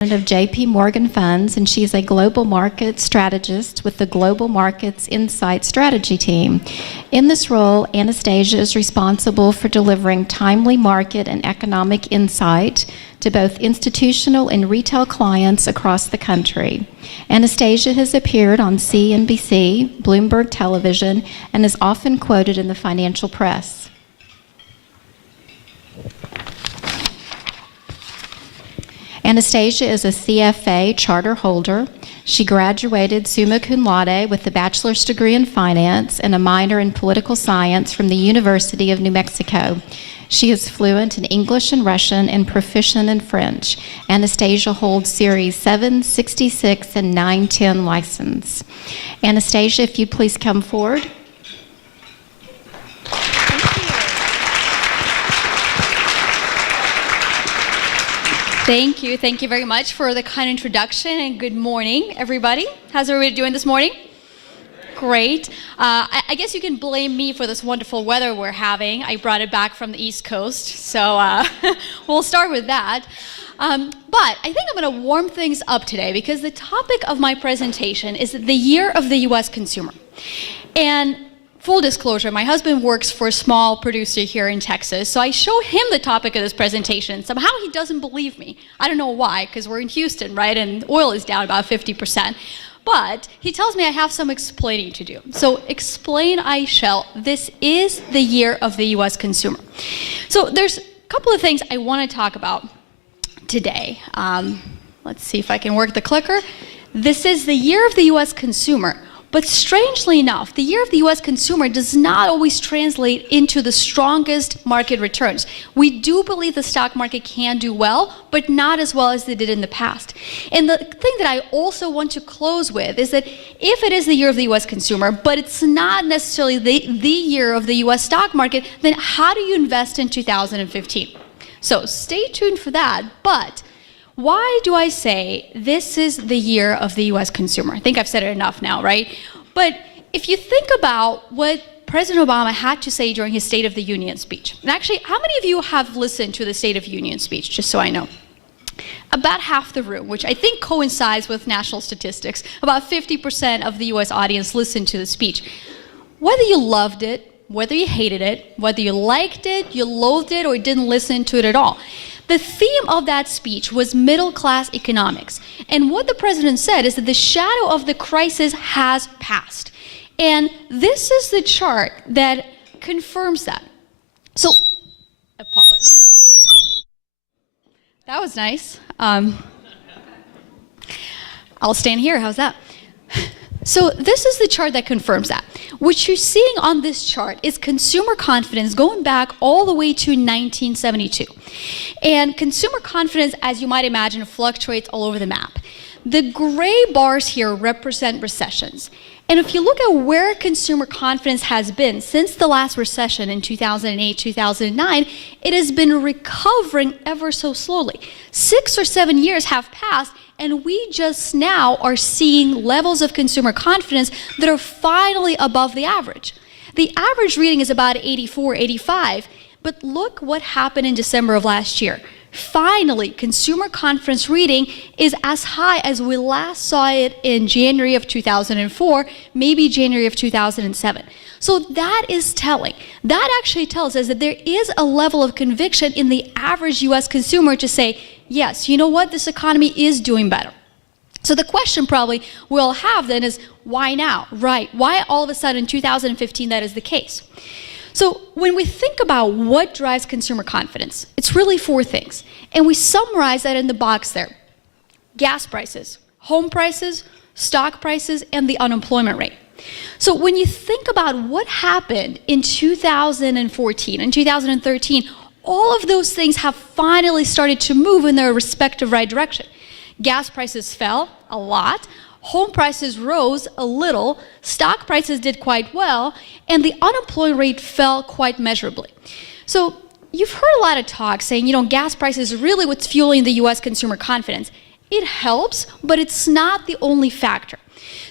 of JP Morgan Funds, and she's a global market strategist with the Global Markets Insight Strategy team. In this role, Anastasia is responsible for delivering timely market and economic insight to both institutional and retail clients across the country. Anastasia has appeared on CNBC, Bloomberg Television, and is often quoted in the financial press. Anastasia is a CFA charter holder. She graduated summa cum laude with a bachelor's degree in finance and a minor in political science from the University of New Mexico. She is fluent in English and Russian and proficient in French. Anastasia holds Series 766 and 910 license. Anastasia, if you'd please come forward. Thank you. Thank you very much for the kind introduction, and good morning, everybody. How's everybody doing this morning? Great. I guess you can blame me for this wonderful weather we're having. I brought it back from the East Coast, so we'll start with that. But I think I'm going to warm things up today because the topic of my presentation is the year of the U.S. consumer. And full disclosure, my husband works for a small producer here in Texas, so I show him the topic of this presentation. Somehow he doesn't believe me. I don't know why, because we're in Houston, right, and oil is down about 50%. But he tells me I have some explaining to do. So explain I shall. This is the year of the U.S. consumer. So there's a couple of things I want to talk about today. Let's see if I can work the clicker. This is the year of the U.S. consumer. But strangely enough, the year of the U.S. consumer does not always translate into the strongest market returns. We do believe the stock market can do well, but not as well as they did in the past. And the thing that I also want to close with is that if it is the year of the U.S. consumer, but it's not necessarily the year of the U.S. stock market, then how do you invest in 2015? So stay tuned for that. But why do I say this is the year of the U.S. consumer? I think I've said it enough now, right? But if you think about what President Obama had to say during his State of the Union speech, and actually, how many of you have listened to the State of the Union speech, just so I know? About half the room, which I think coincides with national statistics. About 50% of the U.S. audience listened to the speech. Whether you loved it, whether you hated it, whether you liked it, you loathed it, or didn't listen to it at all, the theme of that speech was middle-class economics. And what the president said is that the shadow of the crisis has passed. And this is the chart that confirms that. So, apologies. That was nice. I'll stand here. How's that? So this is the chart that confirms that. What you're seeing on this chart is consumer confidence going back all the way to 1972. And consumer confidence, as you might imagine, fluctuates all over the map. The gray bars here represent recessions. And if you look at where consumer confidence has been since the last recession in 2008, 2009, it has been recovering ever so slowly. 6 or 7 years have passed, and we just now are seeing levels of consumer confidence that are finally above the average. The average reading is about 84, 85, but look what happened in December of last year. Finally, consumer confidence reading is as high as we last saw it in January of 2004, maybe January of 2007. So that is telling. That actually tells us that there is a level of conviction in the average U.S. consumer to say, yes, you know what, this economy is doing better. So the question probably we'll have then is, why now? Right, why all of a sudden in 2015 that is the case? So when we think about what drives consumer confidence, it's really 4 things. And we summarize that in the box there. Gas prices, home prices, stock prices, and the unemployment rate. So when you think about what happened in 2014 and 2013, all of those things have finally started to move in their respective right direction. Gas prices fell a lot. Home prices rose a little, stock prices did quite well, and the unemployment rate fell quite measurably. So you've heard a lot of talk saying, you know, gas prices are really what's fueling the U.S. consumer confidence. It helps, but it's not the only factor.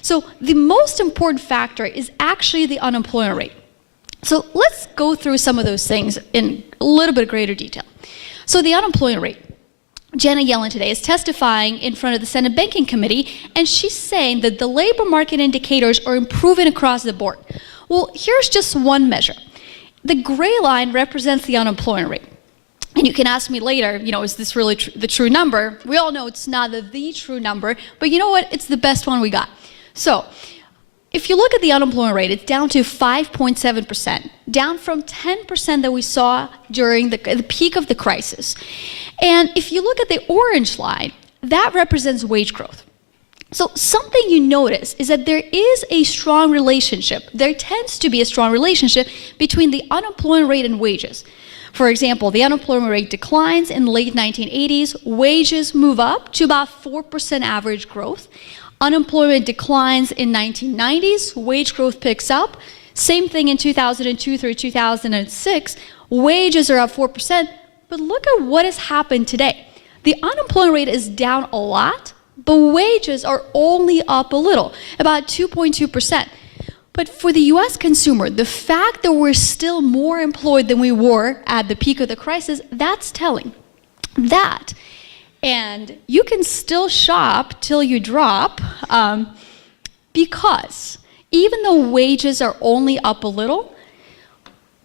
So the most important factor is actually the unemployment rate. So let's go through some of those things in a little bit greater detail. So the unemployment rate. Janet Yellen today is testifying in front of the Senate Banking Committee, and she's saying that the labor market indicators are improving across the board. Well, here's just one measure. The gray line represents the unemployment rate. And you can ask me later, is this really the true number? We all know it's not the true number, but you know what? It's the best one we got. So if you look at the unemployment rate, it's down to 5.7%, down from 10% that we saw during the peak of the crisis. And if you look at the orange line, that represents wage growth. So something you notice is that there is a strong relationship. There tends to be a strong relationship between the unemployment rate and wages. For example, the unemployment rate declines in the late 1980s, wages move up to about 4% average growth. Unemployment declines in 1990s, wage growth picks up. Same thing in 2002 through 2006, wages are up 4%, but look at what has happened today. The unemployment rate is down a lot, but wages are only up a little, about 2.2%. But for the US consumer, the fact that we're still more employed than we were at the peak of the crisis, that's telling. That, and you can still shop till you drop, because even though wages are only up a little,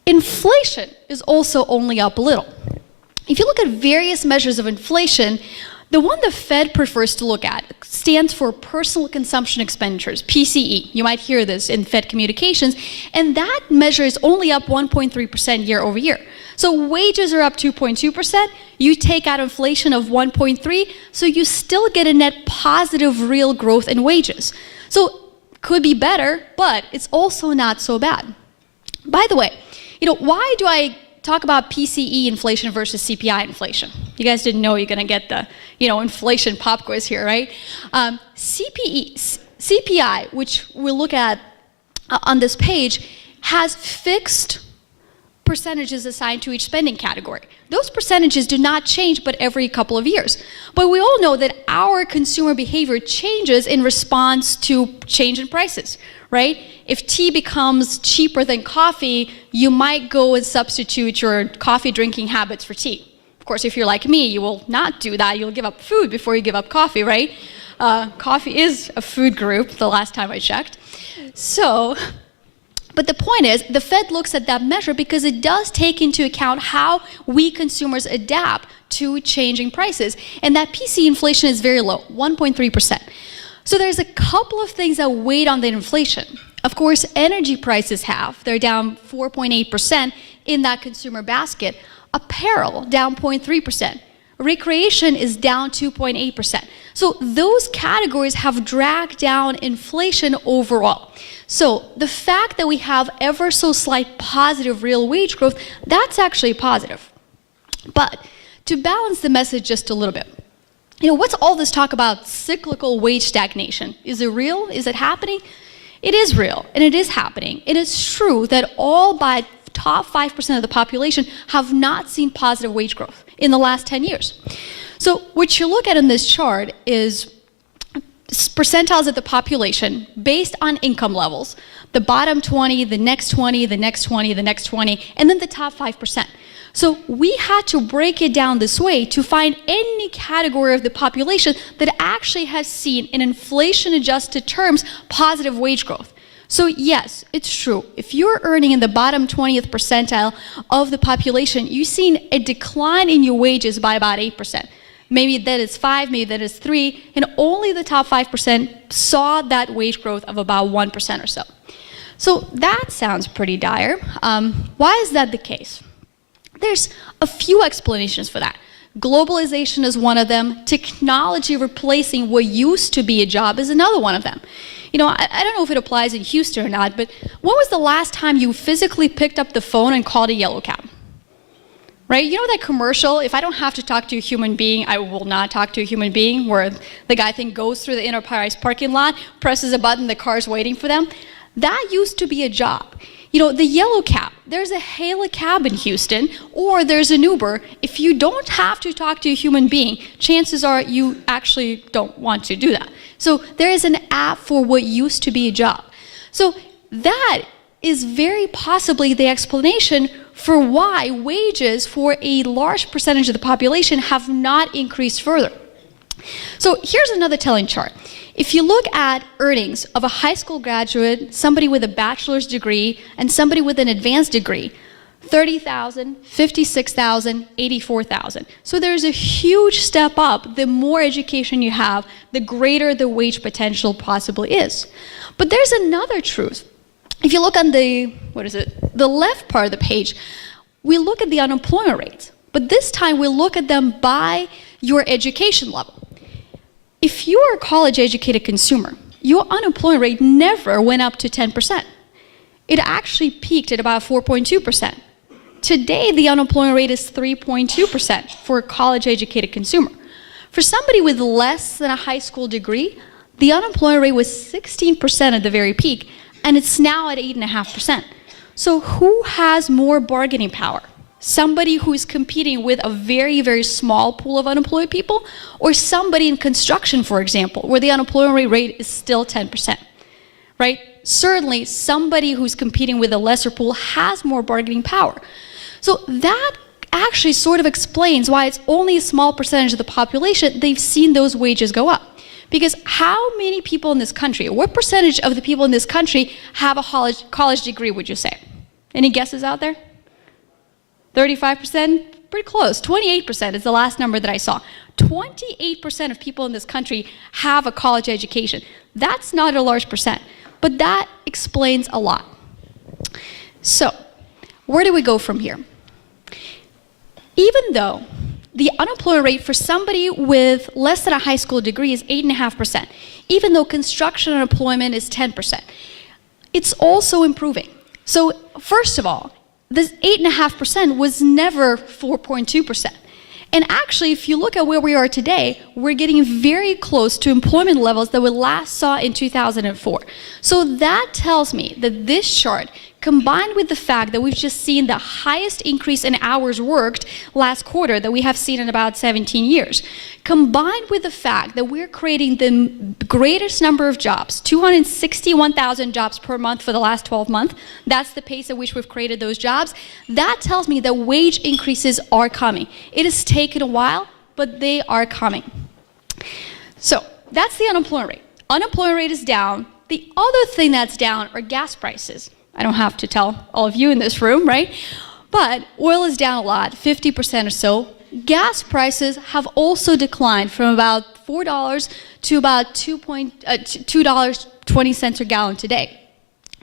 inflation is also only up a little. If you look at various measures of inflation, the one the Fed prefers to look at stands for personal consumption expenditures, PCE. You might hear this in Fed communications, and that measure is only up 1.3% year over year. So wages are up 2.2%, you take out inflation of 1.3, so you still get a net positive real growth in wages. So could be better, but it's also not so bad. By the way, why do I talk about PCE inflation versus CPI inflation? You guys didn't know you're going to get the, inflation pop quiz here, right? CPI, which we'll look at on this page, has fixed percentages assigned to each spending category. Those percentages do not change but every couple of years. But we all know that our consumer behavior changes in response to change in prices, right? If tea becomes cheaper than coffee, you might go and substitute your coffee drinking habits for tea. Of course, if you're like me, you will not do that. You'll give up food before you give up coffee, right? Coffee is a food group, the last time I checked. But the point is, the Fed looks at that measure because it does take into account how we consumers adapt to changing prices. And that PCE inflation is very low, 1.3%. So there's a couple of things that weigh on the inflation. Of course, energy prices they're down 4.8% in that consumer basket. Apparel, down 0.3%. Recreation is down 2.8%. So those categories have dragged down inflation overall. So the fact that we have ever so slight positive real wage growth, that's actually positive. But to balance the message just a little bit, what's all this talk about cyclical wage stagnation? Is it real? Is it happening? It is real, and it is happening. It is true that all but top 5% of the population have not seen positive wage growth in the last 10 years. So what you look at in this chart is percentiles of the population based on income levels, the bottom 20, the next 20, the next 20, the next 20, and then the top 5%. So we had to break it down this way to find any category of the population that actually has seen, in inflation-adjusted terms, positive wage growth. So yes, it's true. If you're earning in the bottom 20th percentile of the population, you've seen a decline in your wages by about 8%. Maybe that is 5, maybe that is 3, and only the top 5% saw that wage growth of about 1% or so. So that sounds pretty dire. Why is that the case? There's a few explanations for that. Globalization is one of them. Technology replacing what used to be a job is another one of them. I don't know if it applies in Houston or not, but when was the last time you physically picked up the phone and called a yellow cab? Right? You know that commercial, if I don't have to talk to a human being, I will not talk to a human being, where the guy goes through the Enterprise parking lot, presses a button, the car's waiting for them? That used to be a job. The yellow cab, there's a hail a cab in Houston, or there's an Uber. If you don't have to talk to a human being, chances are you actually don't want to do that. So there is an app for what used to be a job. So that is very possibly the explanation for why wages for a large percentage of the population have not increased further. So here's another telling chart. If you look at earnings of a high school graduate, somebody with a bachelor's degree, and somebody with an advanced degree, 30,000, 56,000, 84,000. So there's a huge step up. The more education you have, the greater the wage potential possibly is. But there's another truth. If you look on the left part of the page, we look at the unemployment rates. But this time we look at them by your education level. If you are a college-educated consumer, your unemployment rate never went up to 10%. It actually peaked at about 4.2%. Today, the unemployment rate is 3.2% for a college-educated consumer. For somebody with less than a high school degree, the unemployment rate was 16% at the very peak, and it's now at 8.5%. So who has more bargaining power? Somebody who is competing with a very, very small pool of unemployed people, or somebody in construction, for example, where the unemployment rate is still 10%, right? Certainly, somebody who's competing with a lesser pool has more bargaining power. So that actually sort of explains why it's only a small percentage of the population they've seen those wages go up. Because how many people in this country, what percentage of the people in this country have a college degree, would you say? Any guesses out there? 35%? Pretty close. 28% is the last number that I saw. 28% of people in this country have a college education. That's not a large percent, but that explains a lot. So, where do we go from here? Even though the unemployment rate for somebody with less than a high school degree is 8.5%, even though construction unemployment is 10%, it's also improving. So, first of all, this 8.5% was never 4.2%. And actually, if you look at where we are today, we're getting very close to employment levels that we last saw in 2004. So that tells me that this chart, combined with the fact that we've just seen the highest increase in hours worked last quarter that we have seen in about 17 years, combined with the fact that we're creating the greatest number of jobs, 261,000 jobs per month for the last 12 months, that's the pace at which we've created those jobs, that tells me that wage increases are coming. It has taken a while, but they are coming. So that's the unemployment rate. Unemployment rate is down. The other thing that's down are gas prices. I don't have to tell all of you in this room, right? But oil is down a lot, 50% or so. Gas prices have also declined from about $4 to about $2.20 a gallon today.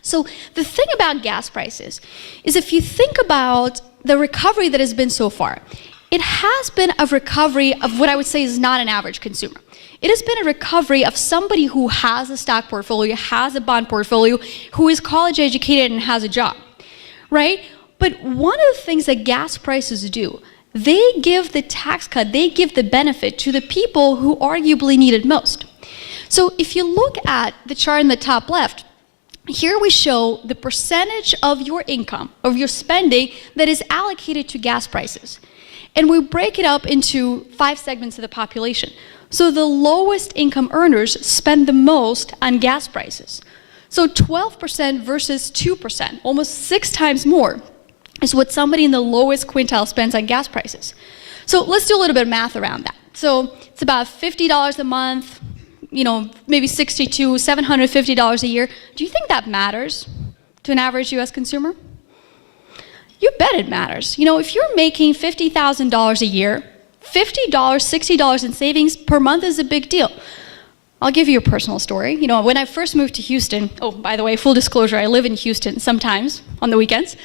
So the thing about gas prices is if you think about the recovery that has been so far, it has been a recovery of what I would say is not an average consumer. It has been a recovery of somebody who has a stock portfolio, has a bond portfolio, who is college educated and has a job, right? But one of the things that gas prices do, they give the tax cut, they give the benefit to the people who arguably need it most. So if you look at the chart in the top left, here we show the percentage of your income, of your spending, that is allocated to gas prices. And we break it up into 5 segments of the population. So the lowest income earners spend the most on gas prices. So 12% versus 2%, almost 6 times more, is what somebody in the lowest quintile spends on gas prices. So let's do a little bit of math around that. So it's about $50 a month, maybe $750 a year. Do you think that matters to an average US consumer? You bet it matters. If you're making $50,000 a year, $50, $60 in savings per month is a big deal. I'll give you a personal story. When I first moved to Houston, oh, by the way, full disclosure, I live in Houston sometimes on the weekends.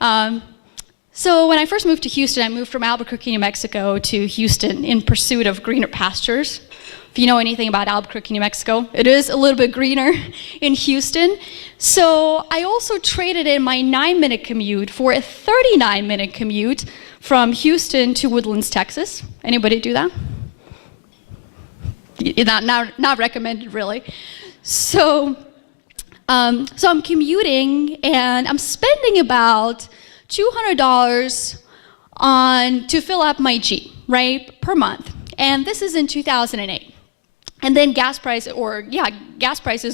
So when I first moved to Houston, I moved from Albuquerque, New Mexico to Houston in pursuit of greener pastures. If you know anything about Albuquerque, New Mexico, it is a little bit greener in Houston. So I also traded in my 9-minute commute for a 39-minute commute from Houston to Woodlands, Texas. Anybody do that? Not recommended, really. So I'm commuting, and I'm spending about $200 to fill up my Jeep, right, per month. And this is in 2008. And then gas prices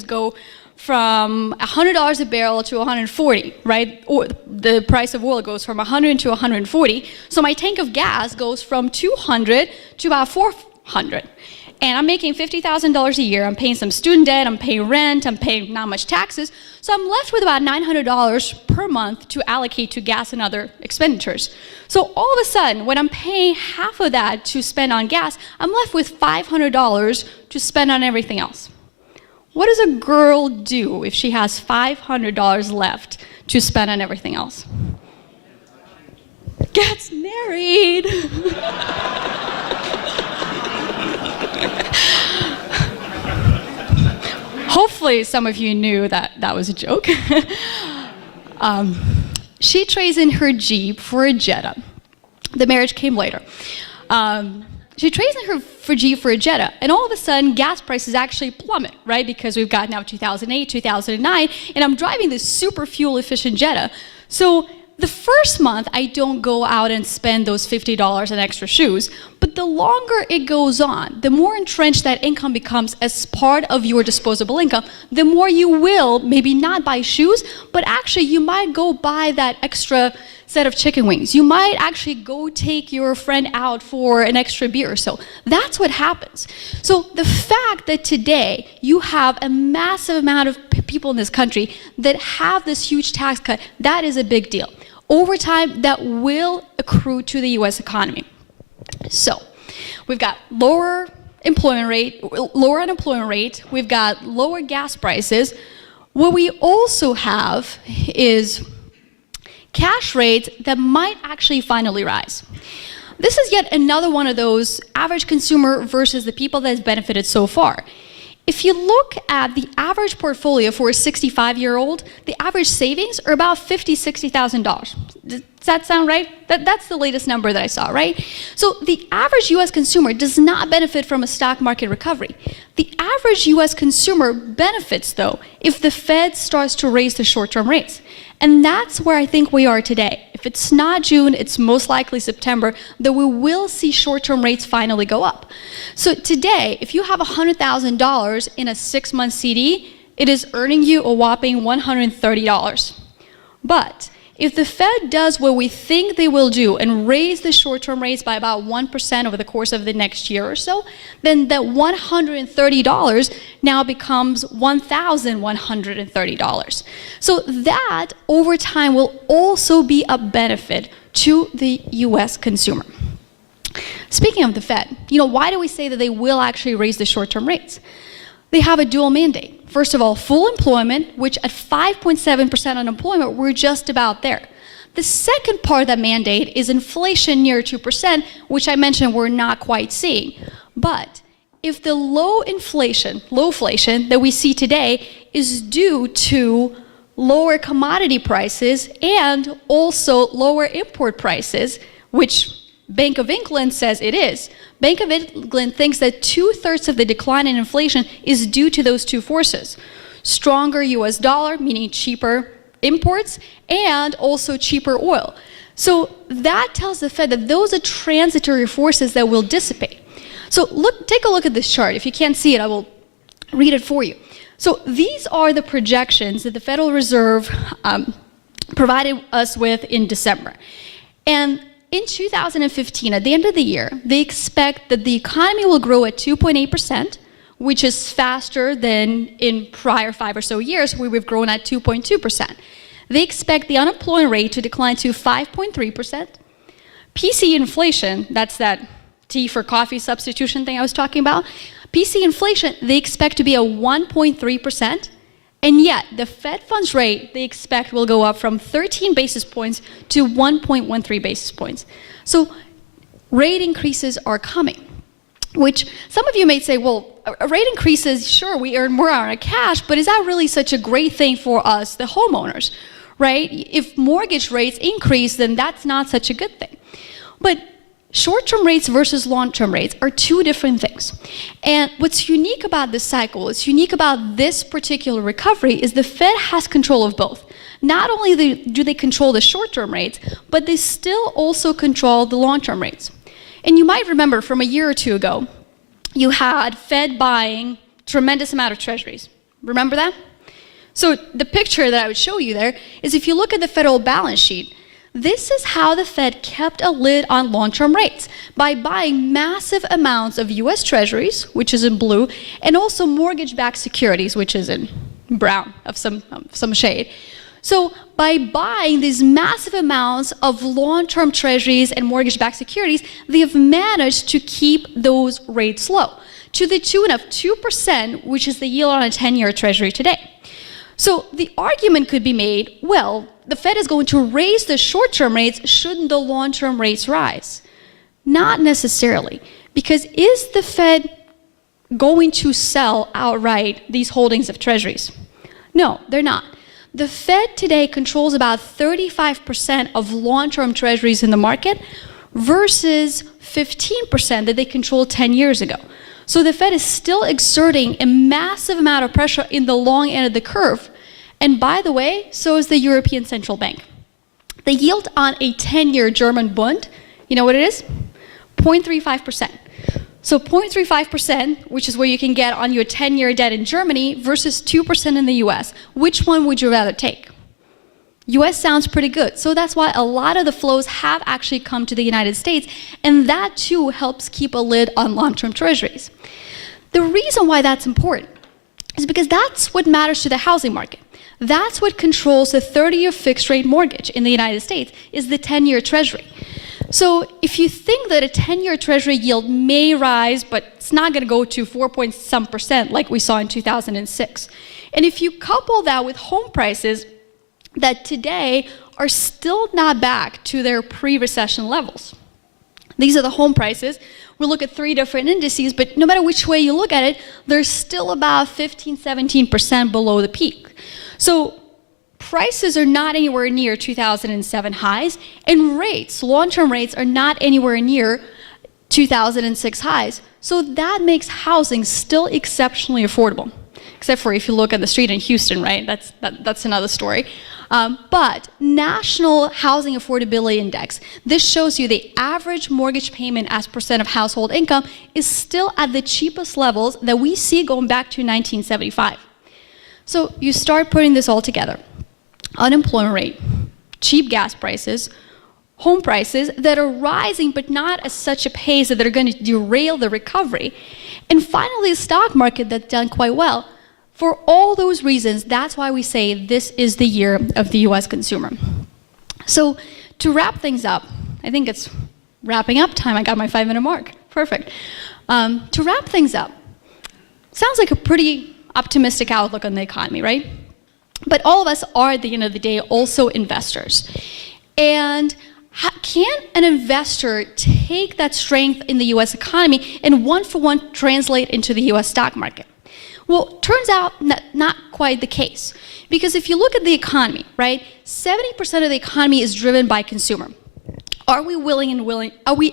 go from $100 a barrel to 140, right? Or the price of oil goes from 100 to 140. So my tank of gas goes from 200 to about 400. And I'm making $50,000 a year. I'm paying some student debt, I'm paying rent, I'm paying not much taxes. So I'm left with about $900 per month to allocate to gas and other expenditures. So all of a sudden, when I'm paying half of that to spend on gas, I'm left with $500 to spend on everything else. What does a girl do if she has $500 left to spend on everything else? Gets married. Hopefully some of you knew that that was a joke. She trades in her Jeep for a Jetta. The marriage came later. She trades in her Jeep for a Jetta, and all of a sudden gas prices actually plummet, right? Because we've got now 2008, 2009, and I'm driving this super fuel efficient Jetta. So the first month, I don't go out and spend those $50 on extra shoes, but the longer it goes on, the more entrenched that income becomes as part of your disposable income, the more you will maybe not buy shoes, but actually you might go buy that extra set of chicken wings. You might actually go take your friend out for an extra beer or so. That's what happens. So the fact that today you have a massive amount of people in this country that have this huge tax cut, that is a big deal. Over time, that will accrue to the US economy. So we've got lower unemployment rate, we've got lower gas prices. What we also have is cash rates that might actually finally rise. This is yet another one of those average consumer versus the people that has benefited so far. If you look at the average portfolio for a 65-year-old, the average savings are about $50,000, $60,000. Does that sound right? That's the latest number that I saw, right? So the average US consumer does not benefit from a stock market recovery. The average US consumer benefits, though, if the Fed starts to raise the short-term rates. And that's where I think we are today. If it's not June, it's most likely September, that we will see short-term rates finally go up. So today, if you have $100,000 in a 6-month CD, it is earning you a whopping $130. But if the Fed does what we think they will do and raise the short-term rates by about 1% over the course of the next year or so, then that $130 now becomes $1,130. So that, over time, will also be a benefit to the US consumer. Speaking of the Fed, why do we say that they will actually raise the short-term rates? They have a dual mandate. First of all, full employment, which at 5.7% unemployment, we're just about there. The second part of that mandate is inflation near 2%, which I mentioned we're not quite seeing. But if the low inflation that we see today is due to lower commodity prices and also lower import prices, which Bank of England says it is. Bank of England thinks that 2/3 of the decline in inflation is due to those two forces. Stronger US dollar, meaning cheaper imports, and also cheaper oil. So that tells the Fed that those are transitory forces that will dissipate. So take a look at this chart. If you can't see it, I will read it for you. So these are the projections that the Federal Reserve provided us with in December. And in 2015, at the end of the year, they expect that the economy will grow at 2.8%, which is faster than in prior 5 or so years where we've grown at 2.2%. They expect the unemployment rate to decline to 5.3%. PC inflation, that's that tea for coffee substitution thing I was talking about. PC inflation, they expect to be at 1.3%. And yet, the Fed funds rate, they expect will go up from 13 basis points to 1.13 basis points. So rate increases are coming, which some of you may say, well, rate increases, sure, we earn more on our cash, but is that really such a great thing for us, the homeowners, right? If mortgage rates increase, then that's not such a good thing. But short-term rates versus long-term rates are two different things. And what's unique about this cycle, what's unique about this particular recovery is the Fed has control of both. Not only do they control the short-term rates, but they still also control the long-term rates. And you might remember from a year or two ago, you had Fed buying tremendous amount of treasuries. Remember that? So the picture that I would show you there is if you look at the federal balance sheet, this is how the Fed kept a lid on long-term rates by buying massive amounts of US treasuries, which is in blue, and also mortgage-backed securities, which is in brown of some shade. So by buying these massive amounts of long-term treasuries and mortgage-backed securities, they have managed to keep those rates low to the tune of 2%, which is the yield on a 10-year treasury today. So the argument could be made, well, the Fed is going to raise the short-term rates, shouldn't the long-term rates rise? Not necessarily, because is the Fed going to sell outright these holdings of treasuries? No, they're not. The Fed today controls about 35% of long-term treasuries in the market versus 15% that they controlled 10 years ago. So the Fed is still exerting a massive amount of pressure in the long end of the curve. And by the way, so is the European Central Bank. The yield on a 10-year German Bund, you know what it is? 0.35%. So 0.35%, which is what you can get on your 10-year debt in Germany, versus 2% in the US. Which one would you rather take? US sounds pretty good. So that's why a lot of the flows have actually come to the United States, and that too helps keep a lid on long-term treasuries. The reason why that's important is because that's what matters to the housing market. That's what controls the 30-year fixed rate mortgage in the United States, is the 10-year treasury. So if you think that a 10-year treasury yield may rise, but it's not going to go to 4-point-some% like we saw in 2006, and if you couple that with home prices that today are still not back to their pre-recession levels. These are the home prices. We look at 3 different indices, but no matter which way you look at it, they're still about 15-17% below the peak. So prices are not anywhere near 2007 highs, and rates, long-term rates, are not anywhere near 2006 highs. So that makes housing still exceptionally affordable, except for if you look at the street in Houston, right? That's another story. But National Housing Affordability Index, this shows you the average mortgage payment as percent of household income is still at the cheapest levels that we see going back to 1975. So you start putting this all together. Unemployment rate, cheap gas prices, home prices that are rising but not at such a pace that they're going to derail the recovery. And finally, the stock market that's done quite well. For all those reasons, that's why we say this is the year of the US consumer. So to wrap things up, I think it's wrapping up time. I got my 5-minute mark. Perfect. To wrap things up, sounds like a pretty optimistic outlook on the economy, right? But all of us are, at the end of the day, also investors. And can an investor take that strength in the US economy and one-for-one translate into the US stock market? Well, turns out not quite the case. Because if you look at the economy, right, 70% of the economy is driven by consumer. Are we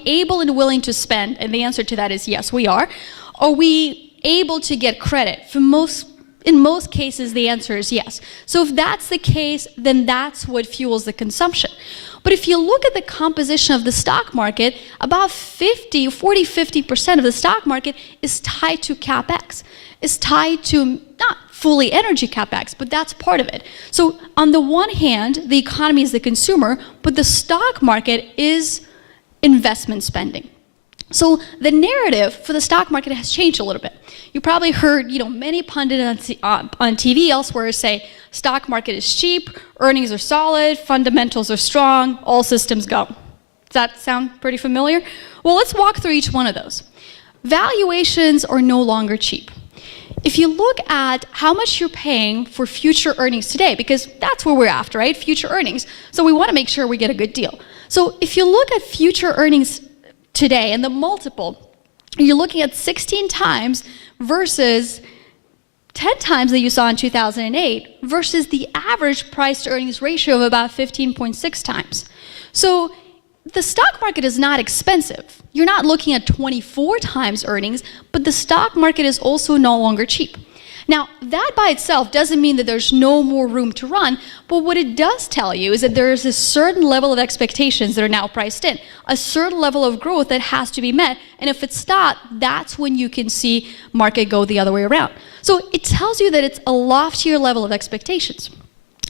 able and willing to spend? And the answer to that is yes, we are. Are we able to get credit? In most cases, the answer is yes. So if that's the case, then that's what fuels the consumption. But if you look at the composition of the stock market, about 40-50% of the stock market is tied to CapEx. Is tied to not fully energy CapEx, but that's part of it. So on the one hand, the economy is the consumer, but the stock market is investment spending. So the narrative for the stock market has changed a little bit. You probably heard, many pundits on TV elsewhere say, stock market is cheap, earnings are solid, fundamentals are strong, all systems go. Does that sound pretty familiar? Well, let's walk through each one of those. Valuations are no longer cheap. If you look at how much you're paying for future earnings today, because that's what we're after, right? Future earnings. So we want to make sure we get a good deal. So if you look at future earnings today and the multiple, you're looking at 16 times versus 10 times that you saw in 2008 versus the average price to earnings ratio of about 15.6 times. So the stock market is not expensive. You're not looking at 24 times earnings, but the stock market is also no longer cheap. Now, that by itself doesn't mean that there's no more room to run, but what it does tell you is that there is a certain level of expectations that are now priced in, a certain level of growth that has to be met, and if it's not, that's when you can see market go the other way around. So it tells you that it's a loftier level of expectations.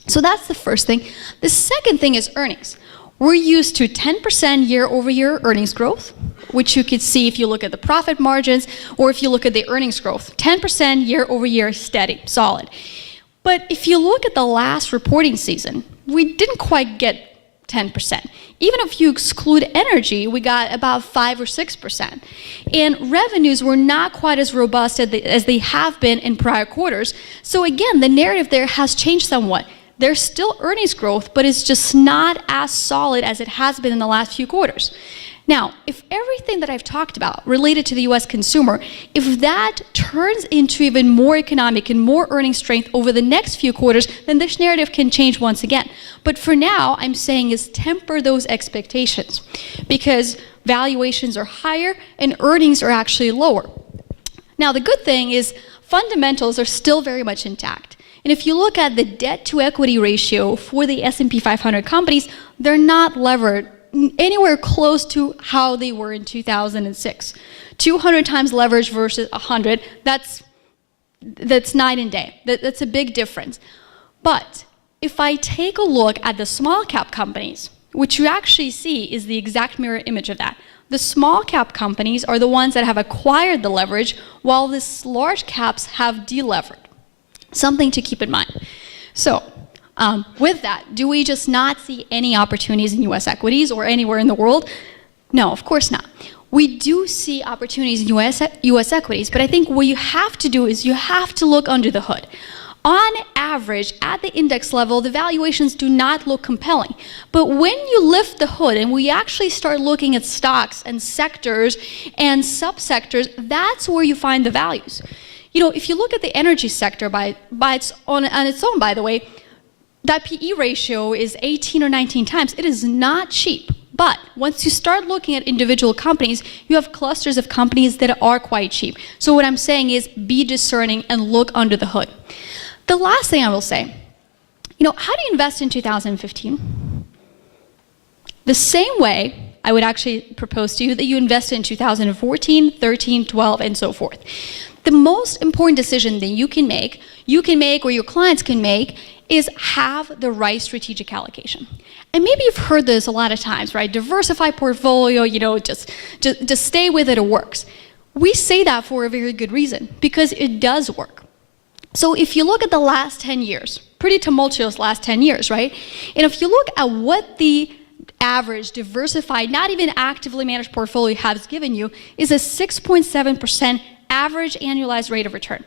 So that's the first thing. The second thing is earnings. We're used to 10% year-over-year earnings growth, which you could see if you look at the profit margins or if you look at the earnings growth. 10% year-over-year, steady, solid. But if you look at the last reporting season, we didn't quite get 10%. Even if you exclude energy, we got about 5 or 6%. And revenues were not quite as robust as they have been in prior quarters. So again, the narrative there has changed somewhat. There's still earnings growth, but it's just not as solid as it has been in the last few quarters. Now, if everything that I've talked about related to the US consumer, if that turns into even more economic and more earning strength over the next few quarters, then this narrative can change once again. But for now, I'm saying is temper those expectations because valuations are higher and earnings are actually lower. Now, the good thing is fundamentals are still very much intact. And if you look at the debt to equity ratio for the S&P 500 companies, they're not levered anywhere close to how they were in 2006. 200 times leverage versus 100, that's night and day. That's a big difference. But if I take a look at the small cap companies, what you actually see is the exact mirror image of that. The small cap companies are the ones that have acquired the leverage, while the large caps have delevered. Something to keep in mind. So, with that, do we just not see any opportunities in US equities or anywhere in the world? No, of course not. We do see opportunities in US equities, but I think what you have to do is you have to look under the hood. On average, at the index level, the valuations do not look compelling. But when you lift the hood and we actually start looking at stocks and sectors and subsectors, that's where you find the values. You know, if you look at the energy sector on its own, by the way, that PE ratio is 18 or 19 times. It is not cheap. But once you start looking at individual companies, you have clusters of companies that are quite cheap. So what I'm saying is be discerning and look under the hood. The last thing I will say, you know, how do you invest in 2015? The same way I would actually propose to you that you invested in 2014, 13, 12, and so forth. The most important decision that you can make or your clients can make is have the right strategic allocation. And maybe you've heard this a lot of times, right? Diversify portfolio, you know, just stay with it, it works. We say that for a very good reason, because it does work. So if you look at the last 10 years, pretty tumultuous last 10 years, right? And if you look at what the average diversified, not even actively managed portfolio has given you, is a 6.7% average annualized rate of return.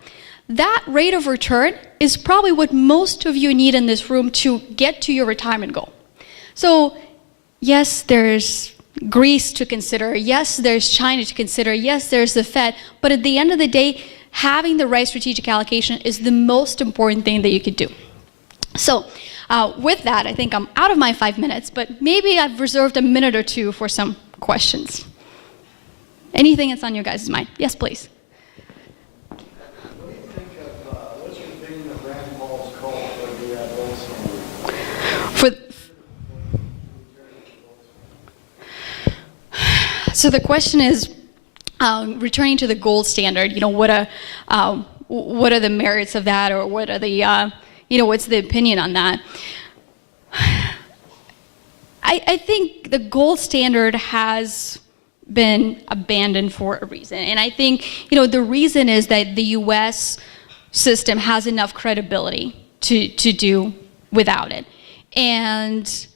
That rate of return is probably what most of you need in this room to get to your retirement goal. So yes, there's Greece to consider. Yes, there's China to consider. Yes, there's the Fed. But at the end of the day, having the right strategic allocation is the most important thing that you could do. So with that, I think I'm out of my 5 minutes, but maybe I've reserved a minute or two for some questions. Anything that's on your guys' mind? Yes, please. So the question is, returning to the gold standard, you know, what are the merits of that, or what are the, you know, what's the opinion on that? I think the gold standard has been abandoned for a reason. And I think, you know, the reason is that the US system has enough credibility to do without it. And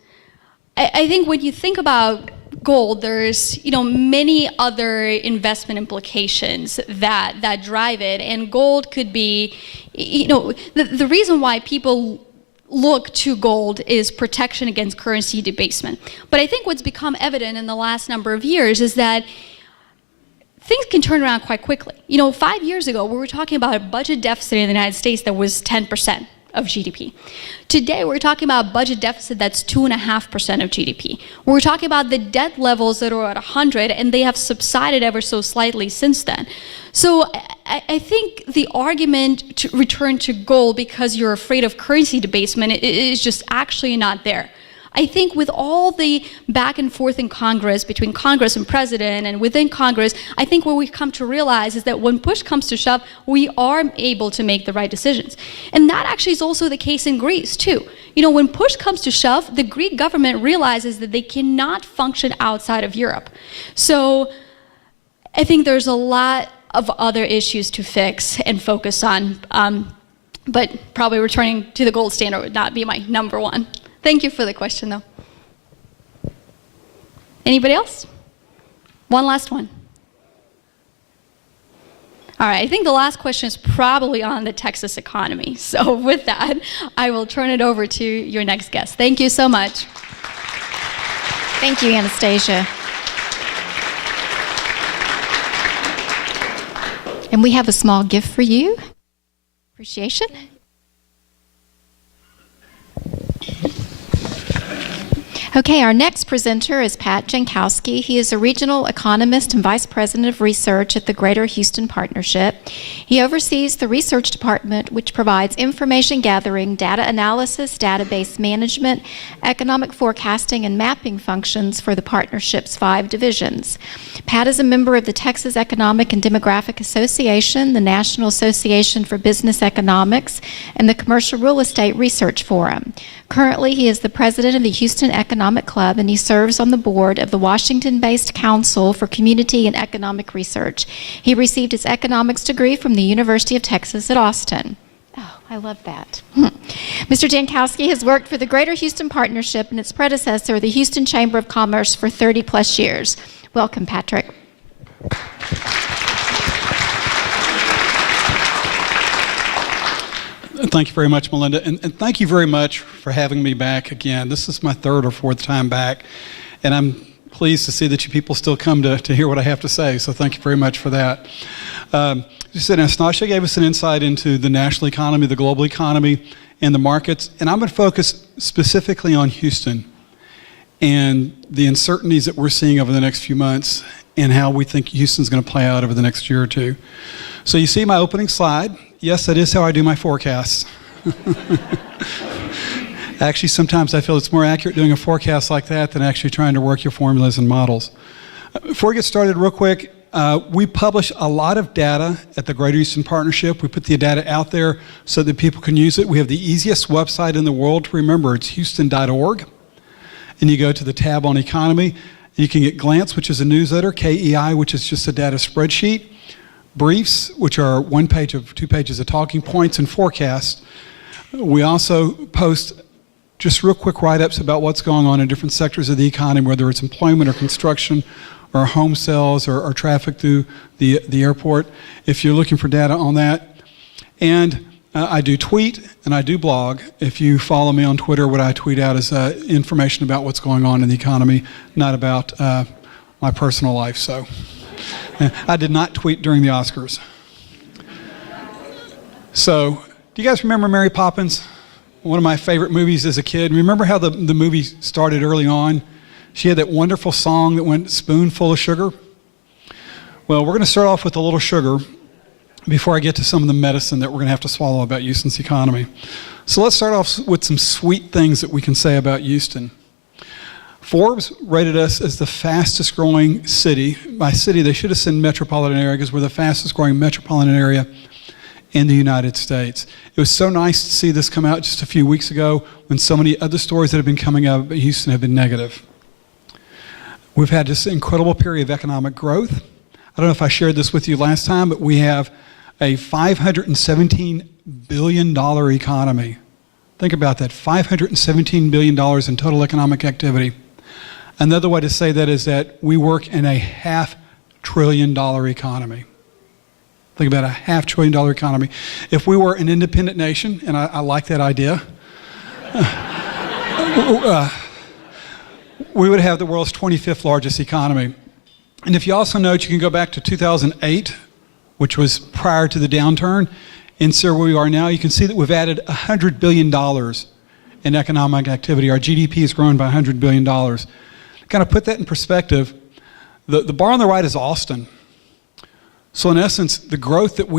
I think when you think about gold, there's, you know, many other investment implications that drive it, and gold could be, you know, the reason why people look to gold is protection against currency debasement. But I think what's become evident in the last number of years is that things can turn around quite quickly. You know, 5 years ago, we were talking about a budget deficit in the United States that was 10%. of GDP. Today, we're talking about a budget deficit that's 2.5% of GDP. We're talking about the debt levels that are at 100, and they have subsided ever so slightly since then. So I think the argument to return to gold because you're afraid of currency debasement is just actually not there. I think with all the back and forth in Congress, between Congress and President and within Congress, I think what we've come to realize is that when push comes to shove, we are able to make the right decisions. And that actually is also the case in Greece, too. You know, when push comes to shove, the Greek government realizes that they cannot function outside of Europe. So I think there's a lot of other issues to fix and focus on, but probably returning to the gold standard would not be my number one. Thank you for the question, though. Anybody else? One last one. All right, I think the last question is probably on the Texas economy. So with that, I will turn it over to your next guest. Thank you so much. Thank you, Anastasia. And we have a small gift for you. Appreciation. Okay, our next presenter is Pat Jankowski. He is a regional economist and vice president of research at the Greater Houston Partnership. He oversees the research department, which provides information gathering, data analysis, database management, economic forecasting, and mapping functions for the partnership's 5 divisions. Pat is a member of the Texas Economic and Demographic Association, the National Association for Business Economics, and the Commercial Real Estate Research Forum. Currently, he is the president of the Houston Economic Club, and he serves on the board of the Washington-based Council for Community and Economic Research. He received his economics degree from the University of Texas at Austin. Oh, I love that. Mr. Jankowski has worked for the Greater Houston Partnership and its predecessor, the Houston Chamber of Commerce, for 30-plus years. Welcome, Patrick. Thank you very much, Melinda, and thank you very much for having me back again. This is my 3rd or 4th time back, and I'm pleased to see that you people still come to hear what I have to say, so thank you very much for that. You said Anastasia gave us an insight into the national economy, the global economy, and the markets, and I'm going to focus specifically on Houston and the uncertainties that we're seeing over the next few months and how we think Houston's going to play out over the next year or two. So you see my opening slide. Yes, that is how I do my forecasts. Actually, sometimes I feel it's more accurate doing a forecast like that than actually trying to work your formulas and models. Before we get started, real quick, we publish a lot of data at the Greater Houston Partnership. We put the data out there so that people can use it. We have the easiest website in the world to remember. It's houston.org. And you go to the tab on economy. You can get Glance, which is a newsletter, KEI, which is just a data spreadsheet, briefs, which are 1 page of 2 pages of talking points, and forecasts. We also post just real quick write-ups about what's going on in different sectors of the economy, whether it's employment or construction or home sales or traffic through the airport, if you're looking for data on that. And I do tweet and I do blog. If you follow me on Twitter, what I tweet out is information about what's going on in the economy, not about my personal life. So I did not tweet during the Oscars. So, do you guys remember Mary Poppins? One of my favorite movies as a kid. Remember how the movie started early on? She had that wonderful song that went, "Spoonful of Sugar." Well, we're going to start off with a little sugar before I get to some of the medicine that we're going to have to swallow about Houston's economy. So let's start off with some sweet things that we can say about Houston. Forbes rated us as the fastest growing city. By city, they should have said metropolitan area, because we're the fastest growing metropolitan area in the United States. It was so nice to see this come out just a few weeks ago when so many other stories that have been coming out about Houston have been negative. We've had this incredible period of economic growth. I don't know if I shared this with you last time, but we have a $517 billion economy. Think about that, $517 billion in total economic activity. Another way to say that is that we work in a $500 billion economy. Think about a $500 billion economy. If we were an independent nation, and I like that idea, we would have the world's 25th largest economy. And if you also note, you can go back to 2008, which was prior to the downturn, insert where we are now, you can see that we've added $100 billion in economic activity. Our GDP has grown by $100 billion. To kind of put that in perspective, the bar on the right is Austin. So in essence, the growth that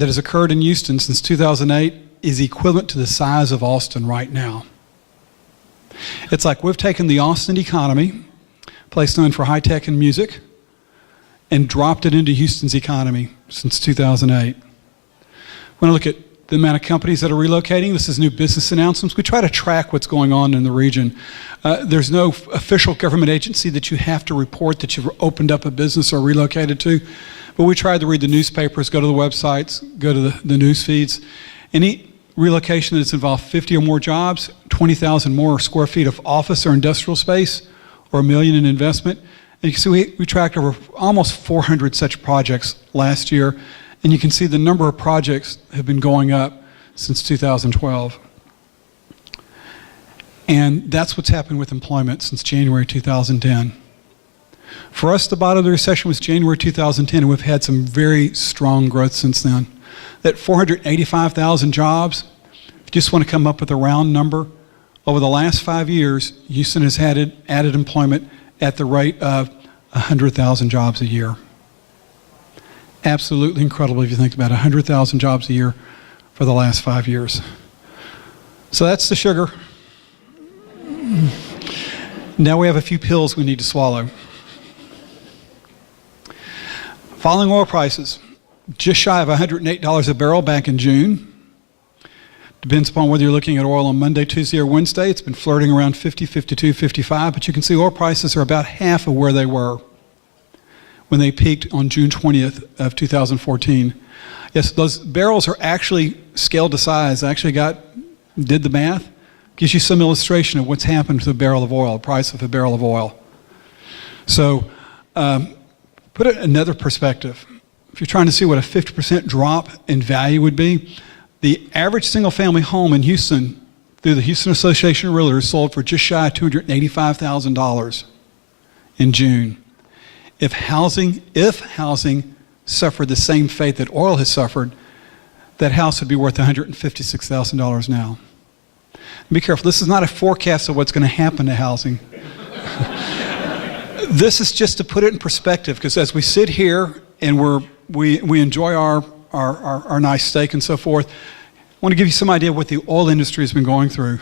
has occurred in Houston since 2008 is equivalent to the size of Austin right now. It's like we've taken the Austin economy, a place known for high tech and music, and dropped it into Houston's economy since 2008. When I look at the amount of companies that are relocating, this is new business announcements. We try to track what's going on in the region. There's no official government agency that you have to report that you've opened up a business or relocated to, but we try to read the newspapers, go to the websites, go to the news feeds. Any relocation that's involved 50 or more jobs, 20,000 more square feet of office or industrial space, or $1 million in investment. And you can see we tracked over almost 400 such projects last year, and you can see the number of projects have been going up since 2012. And that's what's happened with employment since January 2010. For us, the bottom of the recession was January 2010, and we've had some very strong growth since then. That 485,000 jobs, if you just want to come up with a round number, over the last 5 years, Houston has added employment at the rate of 100,000 jobs a year. Absolutely incredible if you think about it, 100,000 jobs a year for the last 5 years. So that's the sugar. Now we have a few pills we need to swallow. Falling oil prices, just shy of $108 a barrel back in June. Depends upon whether you're looking at oil on Monday, Tuesday, or Wednesday. It's been flirting around 50, 52, 55, but you can see oil prices are about half of where they were when they peaked on June 20th of 2014. Yes, those barrels are actually scaled to size. I actually did the math. Gives you some illustration of what's happened to the barrel of oil, the price of a barrel of oil. So put it in another perspective. If you're trying to see what a 50% drop in value would be, the average single-family home in Houston through the Houston Association of Realtors sold for just shy of $285,000 in June. If housing suffered the same fate that oil has suffered, that house would be worth $156,000 now. Be careful, this is not a forecast of what's going to happen to housing. This is just to put it in perspective, because as we sit here and we enjoy our nice steak and so forth, I want to give you some idea of what the oil industry has been going through.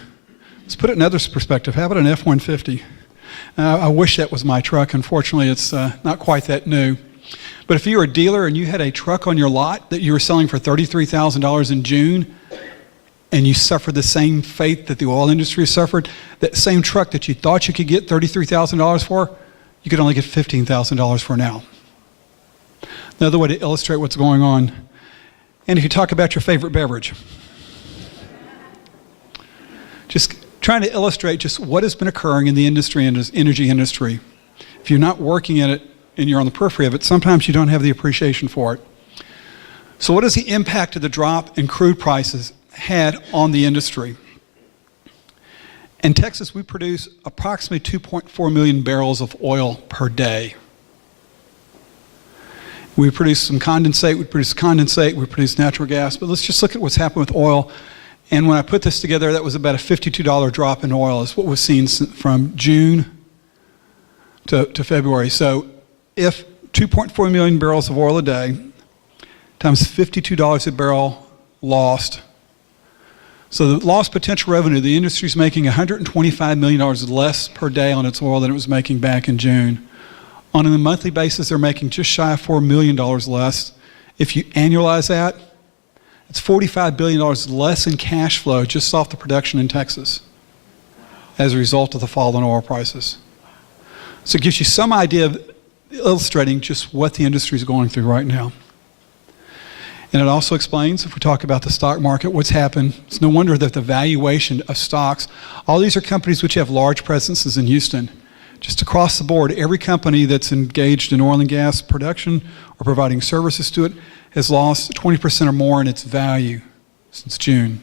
Let's put it in another perspective. How about an F-150? I wish that was my truck. Unfortunately, it's not quite that new. But if you were a dealer and you had a truck on your lot that you were selling for $33,000 in June, and you suffered the same fate that the oil industry suffered, that same truck that you thought you could get $33,000 for, you could only get $15,000 for now. Another way to illustrate what's going on. And if you talk about your favorite beverage, just trying to illustrate just what has been occurring in the industry and the energy industry. If you're not working in it and you're on the periphery of it, sometimes you don't have the appreciation for it. So what is the impact of the drop in crude prices had on the industry? In Texas, we produce approximately 2.4 million barrels of oil per day. We produce some condensate, we produce natural gas, but let's just look at what's happened with oil. And when I put this together, that was about a $52 drop in oil is what we've seen from June to February. So if 2.4 million barrels of oil a day times $52 a barrel lost, so the lost potential revenue, the industry's making $125 million less per day on its oil than it was making back in June. On a monthly basis, they're making just shy of $4 million less. If you annualize that, it's $45 billion less in cash flow just off the production in Texas as a result of the fall in oil prices. So it gives you some idea of illustrating just what the industry is going through right now. And it also explains, if we talk about the stock market, what's happened. It's no wonder that the valuation of stocks, all these are companies which have large presences in Houston. Just across the board, every company that's engaged in oil and gas production or providing services to it has lost 20% or more in its value since June.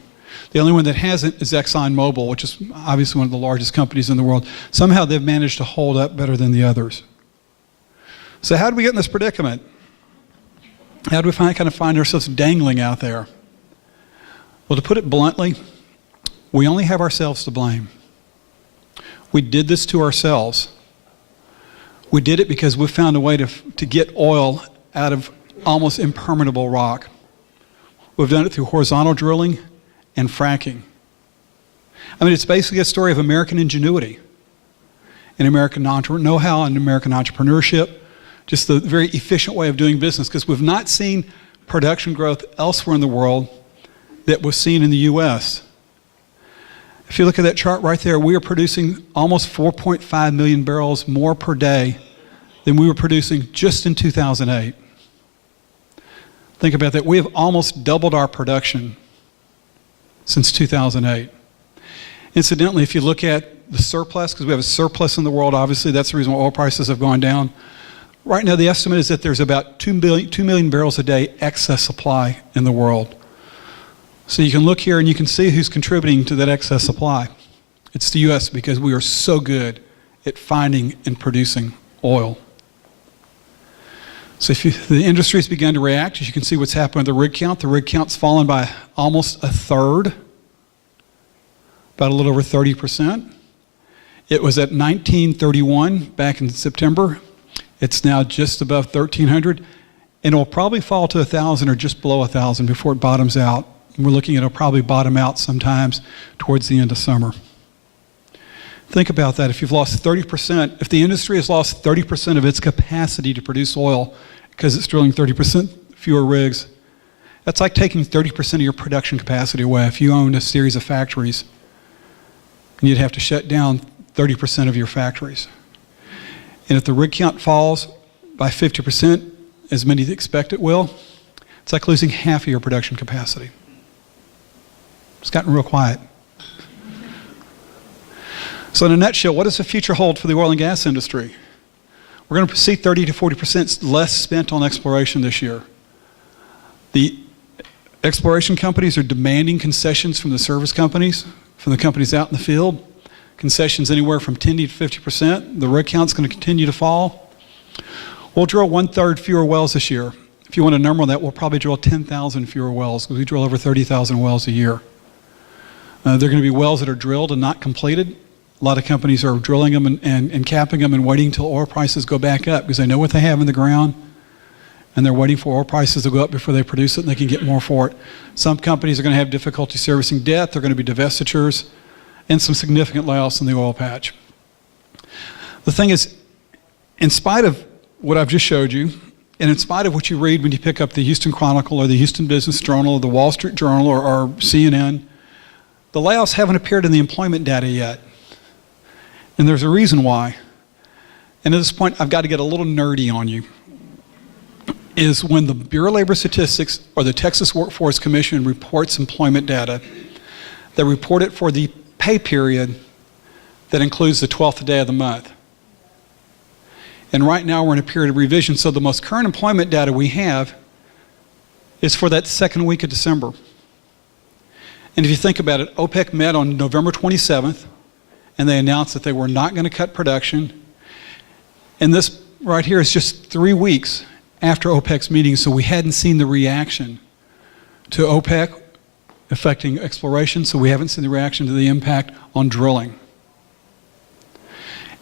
The only one that hasn't is ExxonMobil, which is obviously one of the largest companies in the world. Somehow they've managed to hold up better than the others. So how did we get in this predicament? How do we kind of find ourselves dangling out there? Well, to put it bluntly, we only have ourselves to blame. We did this to ourselves. We did it because we found a way to get oil out of almost impermeable rock. We've done it through horizontal drilling and fracking. I mean, it's basically a story of American ingenuity and American know-how and American entrepreneurship, just the very efficient way of doing business, because we've not seen production growth elsewhere in the world that was seen in the U.S. If you look at that chart right there, we are producing almost 4.5 million barrels more per day than we were producing just in 2008. Think about that. We have almost doubled our production since 2008. Incidentally, if you look at the surplus, because we have a surplus in the world, obviously, that's the reason why oil prices have gone down. Right now, the estimate is that there's about 2 million barrels a day excess supply in the world. So you can look here and you can see who's contributing to that excess supply. It's the U.S. because we are so good at finding and producing oil. So if the industry's begun to react, as you can see what's happened with the rig count. The rig count's fallen by almost a third, about a little over 30%. It was at 1931 back in September. It's now just above 1,300, and it will probably fall to 1,000 or just below 1,000 before it bottoms out. And we're looking at it'll probably bottom out sometimes towards the end of summer. Think about that. If you've lost 30%, if the industry has lost 30% of its capacity to produce oil because it's drilling 30% fewer rigs, that's like taking 30% of your production capacity away. If you owned a series of factories, and you'd have to shut down 30% of your factories. And if the rig count falls by 50%, as many expect it will, it's like losing half of your production capacity. It's gotten real quiet. So in a nutshell, what does the future hold for the oil and gas industry? We're going to see 30 to 40% less spent on exploration this year. The exploration companies are demanding concessions from the service companies, from the companies out in the field. Concessions anywhere from 10 to 50%. The rig count's going to continue to fall. We'll drill 1/3 fewer wells this year. If you want a number on that, we'll probably drill 10,000 fewer wells, because we drill over 30,000 wells a year. They're going to be wells that are drilled and not completed. A lot of companies are drilling them and capping them and waiting until oil prices go back up, because they know what they have in the ground, and they're waiting for oil prices to go up before they produce it and they can get more for it. Some companies are going to have difficulty servicing debt. There are going to be divestitures and some significant layoffs in the oil patch. The thing is, in spite of what I've just showed you, and in spite of what you read when you pick up the Houston Chronicle or the Houston Business Journal or the Wall Street Journal or CNN, the layoffs haven't appeared in the employment data yet. And there's a reason why. And at this point, I've got to get a little nerdy on you. Is when the Bureau of Labor Statistics or the Texas Workforce Commission reports employment data, they report it for the pay period that includes the 12th day of the month. And right now we're in a period of revision, so the most current employment data we have is for that second week of December. And if you think about it, OPEC met on November 27th, and they announced that they were not going to cut production. And this right here is just 3 weeks after OPEC's meeting, so we hadn't seen the reaction to OPEC affecting exploration, so we haven't seen the reaction to the impact on drilling.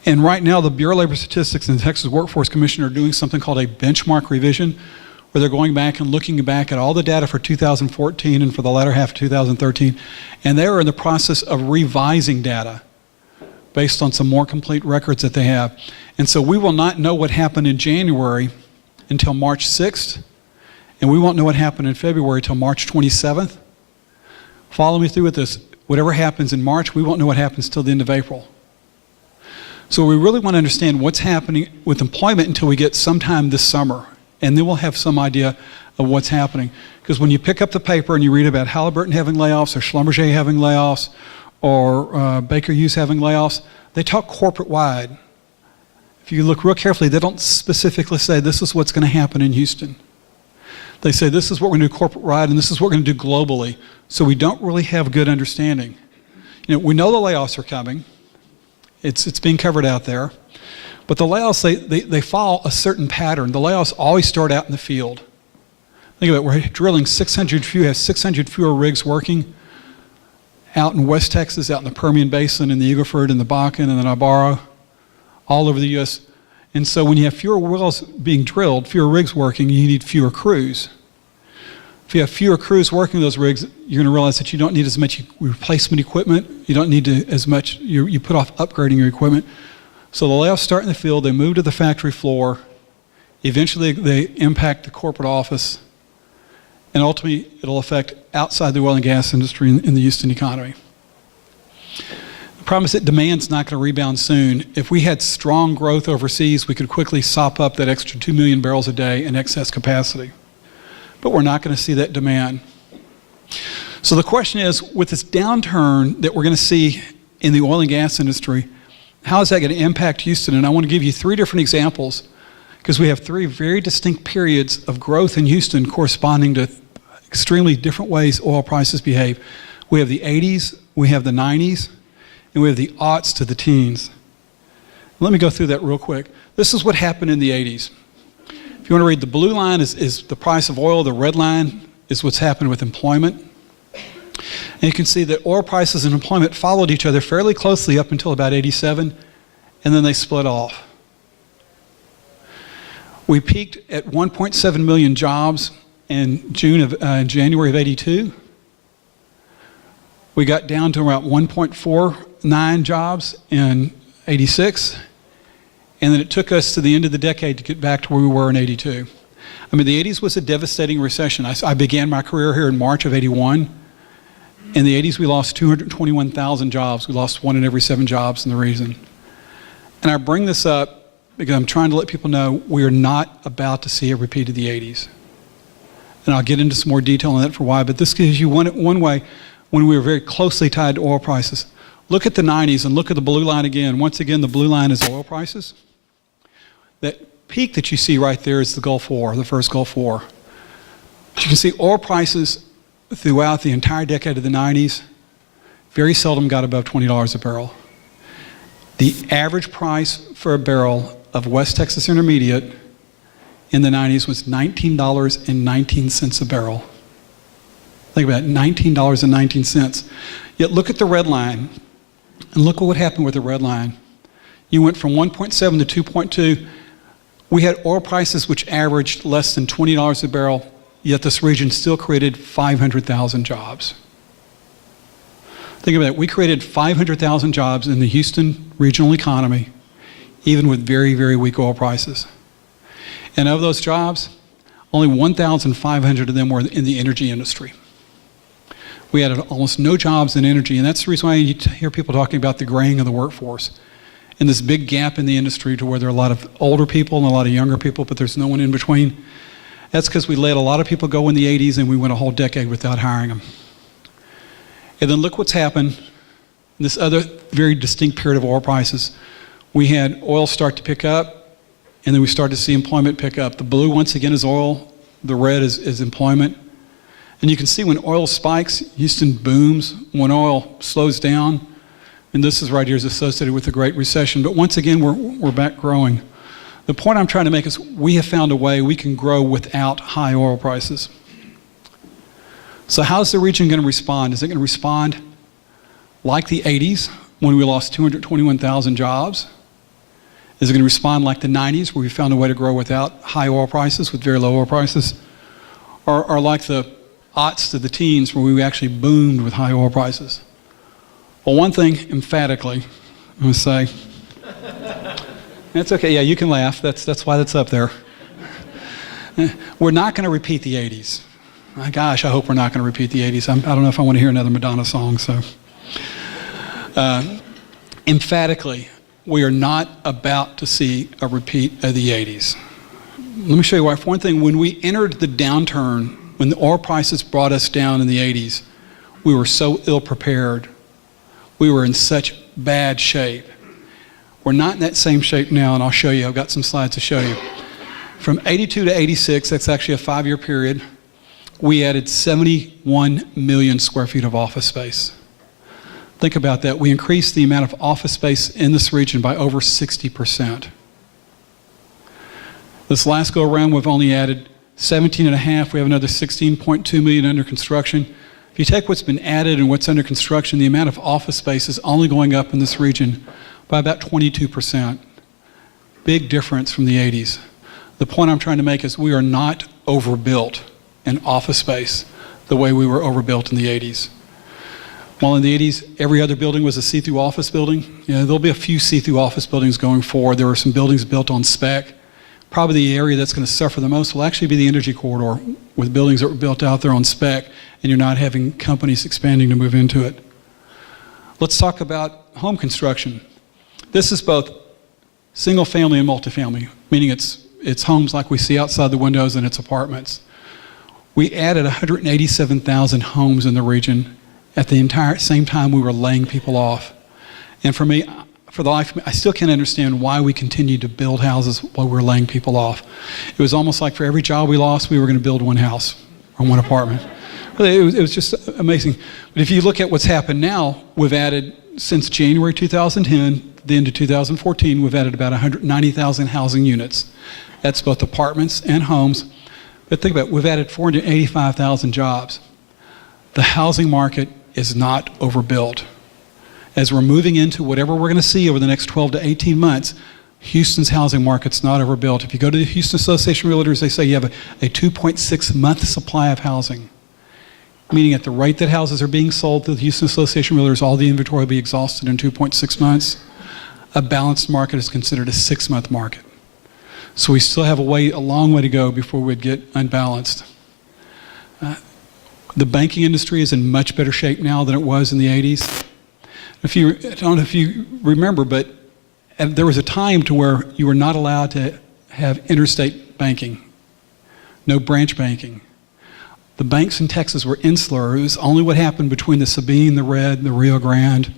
And right now, the Bureau of Labor Statistics and the Texas Workforce Commission are doing something called a benchmark revision, where they're going back and looking back at all the data for 2014 and for the latter half of 2013, and they are in the process of revising data based on some more complete records that they have. And so we will not know what happened in January until March 6th, and we won't know what happened in February until March 27th. Follow me through with this. Whatever happens in March, we won't know what happens till the end of April. So we really want to understand what's happening with employment until we get sometime this summer, and then we'll have some idea of what's happening. Because when you pick up the paper and you read about Halliburton having layoffs or Schlumberger having layoffs or Baker Hughes having layoffs, they talk corporate-wide. If you look real carefully, they don't specifically say this is what's going to happen in Houston. They say this is what we're going to do corporate-wide and this is what we're going to do globally. So we don't really have a good understanding. You know, we know the layoffs are coming. It's being covered out there. But the layoffs, they follow a certain pattern. The layoffs always start out in the field. Think of it, we're drilling 600 fewer rigs working. out in West Texas, out in the Permian Basin, in the Eagle Ford, in the Bakken, and the Niobrara, all over the U.S. And so when you have fewer wells being drilled, fewer rigs working, you need fewer crews. If you have fewer crews working those rigs, you're going to realize that you don't need as much replacement equipment. You don't need to as much, you put off upgrading your equipment. So the layoffs start in the field, they move to the factory floor, eventually they impact the corporate office, and ultimately it'll affect outside the oil and gas industry in the Houston economy. The problem is that demand's not going to rebound soon. If we had strong growth overseas, we could quickly sop up that extra 2 million barrels a day in excess capacity. But we're not going to see that demand. So the question is, with this downturn that we're going to see in the oil and gas industry, how is that going to impact Houston? And I want to give you 3 different examples, because we have 3 very distinct periods of growth in Houston corresponding to extremely different ways oil prices behave. We have the 80s, we have the 90s, and we have the aughts to the teens. Let me go through that real quick. This is what happened in the 80s. If you want to read, the blue line is the price of oil, the red line is what's happened with employment. And you can see that oil prices and employment followed each other fairly closely up until about 87, and then they split off. We peaked at 1.7 million jobs in January of 82. We got down to around 1.49 jobs in 86. And then it took us to the end of the decade to get back to where we were in 82. I mean, the 80s was a devastating recession. I began my career here in March of 81. In the 80s, we lost 221,000 jobs. We lost 1 in every 7 jobs in the region. And I bring this up because I'm trying to let people know we are not about to see a repeat of the 80s. And I'll get into some more detail on that for why, but this gives you one way when we were very closely tied to oil prices. Look at the 90s and look at the blue line again. Once again, the blue line is oil prices. That peak that you see right there is the Gulf War, the first Gulf War. But you can see oil prices throughout the entire decade of the 90s very seldom got above $20 a barrel. The average price for a barrel of West Texas Intermediate in the 90s was $19.19 a barrel. Think about it, $19.19. Yet look at the red line, and look at what happened with the red line. You went from 1.7 to 2.2. We had oil prices which averaged less than $20 a barrel, yet this region still created 500,000 jobs. Think about it, we created 500,000 jobs in the Houston regional economy, even with very, very weak oil prices. And of those jobs, only 1,500 of them were in the energy industry. We had almost no jobs in energy, and that's the reason why you hear people talking about the graying of the workforce and this big gap in the industry to where there are a lot of older people and a lot of younger people, but there's no one in between. That's because we let a lot of people go in the 80s and we went a whole decade without hiring them. And then look what's happened in this other very distinct period of oil prices. We had oil start to pick up, and then we started to see employment pick up. The blue, once again, is oil. The red is employment. And you can see when oil spikes, Houston booms. When oil slows down, and this is right here is associated with the Great Recession. But once again, we're back growing. The point I'm trying to make is we have found a way we can grow without high oil prices. So how's the region going to respond? Is it going to respond like the 80s when we lost 221,000 jobs? Is it going to respond like the 90s where we found a way to grow without high oil prices, with very low oil prices? Or like the aughts to the teens where we actually boomed with high oil prices? Well, one thing emphatically, I'm going to say, that's okay, yeah, you can laugh, that's why that's up there. We're not going to repeat the 80s. My gosh, I hope we're not going to repeat the 80s. I don't know if I want to hear another Madonna song, so. Emphatically, we are not about to see a repeat of the 80s. Let me show you why. For one thing, when we entered the downturn, when the oil prices brought us down in the 80s, we were so ill prepared. We were in such bad shape. We're not in that same shape now, and I'll show you. I've got some slides to show you. From 82 to 86, that's actually a 5-year period, we added 71 million square feet of office space. Think about that. We increased the amount of office space in this region by over 60%. This last go around, we've only added 17.5. We have another 16.2 million under construction. If you take what's been added and what's under construction, the amount of office space is only going up in this region by about 22%. Big difference from the 80s. The point I'm trying to make is we are not overbuilt in office space the way we were overbuilt in the 80s. While in the 80s, every other building was a see-through office building, there'll be a few see-through office buildings going forward. There are some buildings built on spec. Probably the area that's going to suffer the most will actually be the energy corridor, with buildings that were built out there on spec, and you're not having companies expanding to move into it. Let's talk about home construction. This is both single family and multifamily, meaning it's homes like we see outside the windows and it's apartments. We added 187,000 homes in the region at the entire same time we were laying people off. And for me, for the life of me, I still can't understand why we continued to build houses while we were laying people off. It was almost like for every job we lost, we were going to build one house or one apartment. Really, it was just amazing. But if you look at what's happened now, we've added, since January 2010, the end of 2014, we've added about 190,000 housing units. That's both apartments and homes. But think about it, we've added 485,000 jobs. The housing market is not overbuilt. As we're moving into whatever we're going to see over the next 12 to 18 months, Houston's housing market's not overbuilt. If you go to the Houston Association of Realtors, they say you have a 2.6 month supply of housing, meaning at the rate that houses are being sold through the Houston Association of Realtors, all the inventory will be exhausted in 2.6 months. A balanced market is considered a 6-month market. So we still have a long way to go before we'd get unbalanced. The banking industry is in much better shape now than it was in the 80s. I don't know if you remember, but there was a time to where you were not allowed to have interstate banking, no branch banking. The banks in Texas were insular. It was only what happened between the Sabine, the Red, the Rio Grande.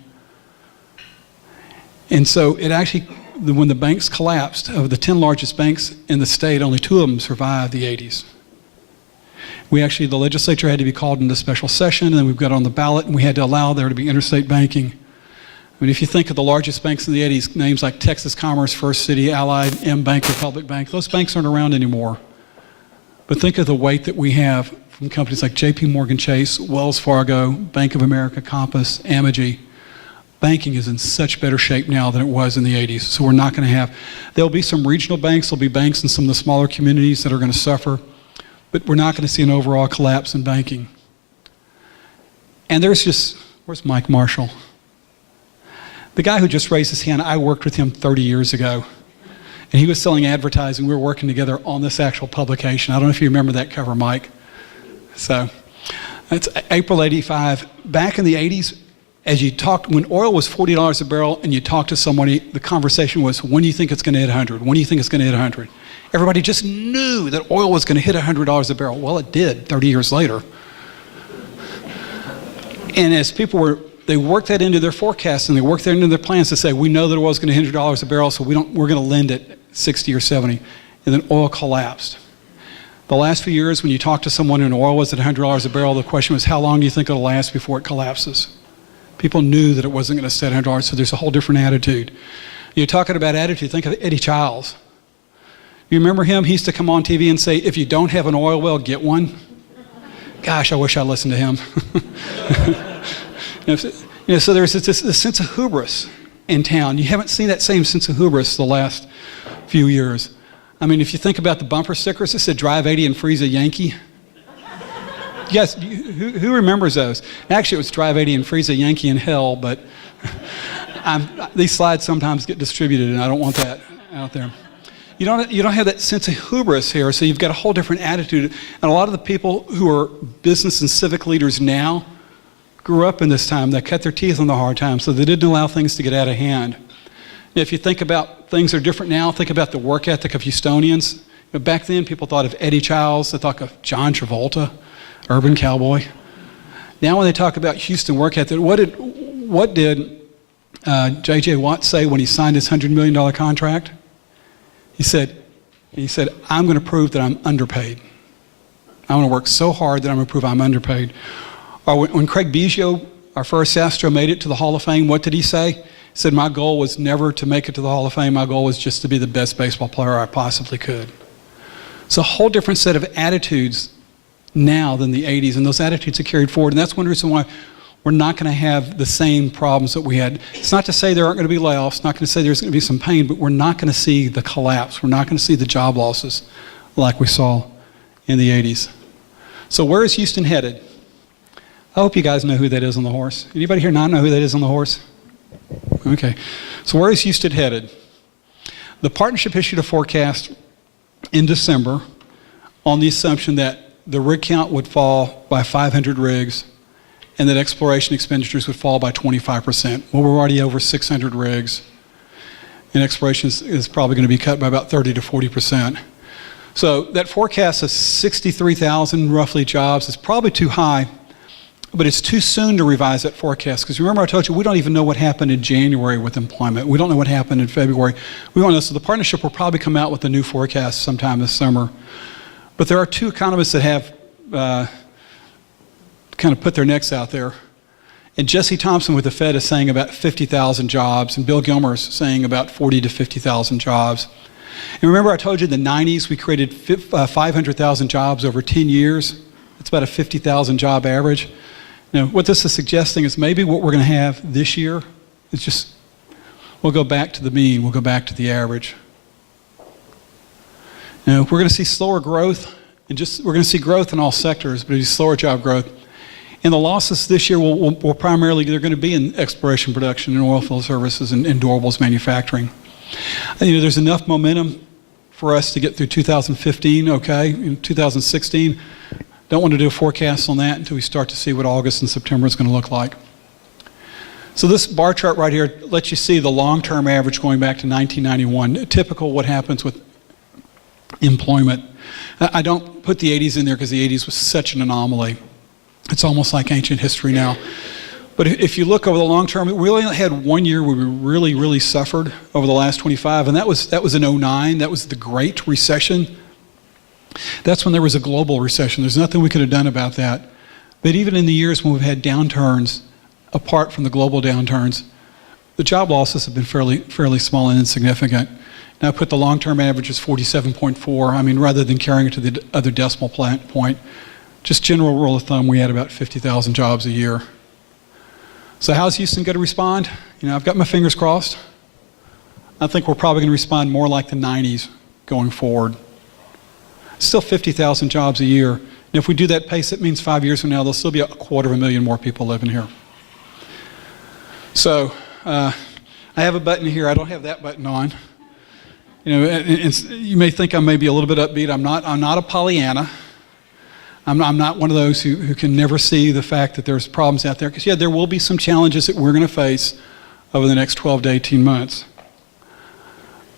And so it actually, when the banks collapsed, of the 10 largest banks in the state, only 2 of them survived the 80s. The legislature had to be called into special session, and then we've got on the ballot, and we had to allow there to be interstate banking. I mean, if you think of the largest banks in the 80s, names like Texas Commerce, First City, Allied, M Bank, Republic Bank, those banks aren't around anymore. But think of the weight that we have from companies like JP Morgan Chase, Wells Fargo, Bank of America, Compass, Amegy. Banking is in such better shape now than it was in the 80s. So we're not going to have, there'll be some regional banks, there'll be banks in some of the smaller communities that are going to suffer, but we're not going to see an overall collapse in banking. And where's Mike Marshall? The guy who just raised his hand, I worked with him 30 years ago. And he was selling advertising. We were working together on this actual publication. I don't know if you remember that cover, Mike. So, it's April 85. Back in the 80s, when oil was $40 a barrel and you talked to somebody, the conversation was, when do you think it's going to hit 100? When do you think it's going to hit 100? Everybody just knew that oil was going to hit $100 a barrel. Well, it did 30 years later. And as people they worked that into their forecasts and they worked that into their plans to say, we know that oil is going to hit $100 a barrel, so we're going to lend it 60 or 70. And then oil collapsed. The last few years, when you talk to someone and oil was at $100 a barrel, the question was, how long do you think it'll last before it collapses? People knew that it wasn't going to stay at $100, so there's a whole different attitude. You're talking about attitude, think of Eddie Childs. You remember him? He used to come on TV and say, if you don't have an oil well, get one. Gosh, I wish I listened to him. So there's this sense of hubris in town. You haven't seen that same sense of hubris the last few years. I mean, if you think about the bumper stickers that said drive 80 and freeze a Yankee. Yes, who remembers those? Actually, it was drive 80 and freeze a Yankee in hell, but these slides sometimes get distributed, and I don't want that out there. You don't have that sense of hubris here, so you've got a whole different attitude. And a lot of the people who are business and civic leaders now grew up in this time. They cut their teeth on the hard times, so they didn't allow things to get out of hand. If you think about things that are different now, think about the work ethic of Houstonians. Back then, people thought of Eddie Childs, they thought of John Travolta, urban cowboy. Now when they talk about Houston work ethic, what did J.J. Watt say when he signed his $100 million contract? He said, I'm going to prove that I'm underpaid. I'm going to work so hard that I'm going to prove I'm underpaid. Or when Craig Biggio, our first Astro, made it to the Hall of Fame, what did he say? He said, my goal was never to make it to the Hall of Fame. My goal was just to be the best baseball player I possibly could. It's a whole different set of attitudes now than the 80s, and those attitudes are carried forward. And that's one reason why we're not going to have the same problems that we had. It's not to say there aren't going to be layoffs, not going to say there's going to be some pain, but we're not going to see the collapse. We're not going to see the job losses like we saw in the 80s. So where is Houston headed? I hope you guys know who that is on the horse. Anybody here not know who that is on the horse? Okay. So where is Houston headed? The partnership issued a forecast in December on the assumption that the rig count would fall by 500 rigs and that exploration expenditures would fall by 25%. Well, we're already over 600 rigs, and exploration is probably going to be cut by about 30 to 40%. So that forecast of 63,000 roughly jobs is probably too high, but it's too soon to revise that forecast, because remember I told you we don't even know what happened in January with employment. We don't know what happened in February. We don't know, so the partnership will probably come out with a new forecast sometime this summer. But there are two economists that have kind of put their necks out there. And Jesse Thompson with the Fed is saying about 50,000 jobs, and Bill Gilmer is saying about 40 to 50,000 jobs. And remember I told you in the 90s we created 500,000 jobs over 10 years. That's about a 50,000 job average. Now, what this is suggesting is maybe what we're going to have this year is just, we'll go back to the mean, we'll go back to the average. Now, we're going to see slower growth, and we're going to see growth in all sectors, but it'll be slower job growth. And the losses this year will primarily, they're going to be in exploration production and oilfield services and durables manufacturing. You know, there's enough momentum for us to get through 2015, okay, in 2016. Don't want to do a forecast on that until we start to see what August and September is going to look like. So this bar chart right here lets you see the long-term average going back to 1991, typical what happens with employment. I don't put the 80s in there because the 80s was such an anomaly. It's almost like ancient history now. But if you look over the long term, we only had 1 year where we really, really suffered over the last 25, and that was in 09. That was the Great Recession. That's when there was a global recession. There's nothing we could have done about that. But even in the years when we've had downturns, apart from the global downturns, the job losses have been fairly small and insignificant. Now I put the long-term average as 47.4. I mean, rather than carrying it to the other decimal point, just general rule of thumb, we had about 50,000 jobs a year. So how's Houston going to respond? You know, I've got my fingers crossed. I think we're probably going to respond more like the 90s going forward. Still 50,000 jobs a year. And if we do that pace, it means 5 years from now, there'll still be 250,000 more people living here. So I have a button here. I don't have that button on. You know, you may think I may be a little bit upbeat. I'm not a Pollyanna. I'm not one of those who can never see the fact that there's problems out there. Because, yeah, there will be some challenges that we're going to face over the next 12 to 18 months.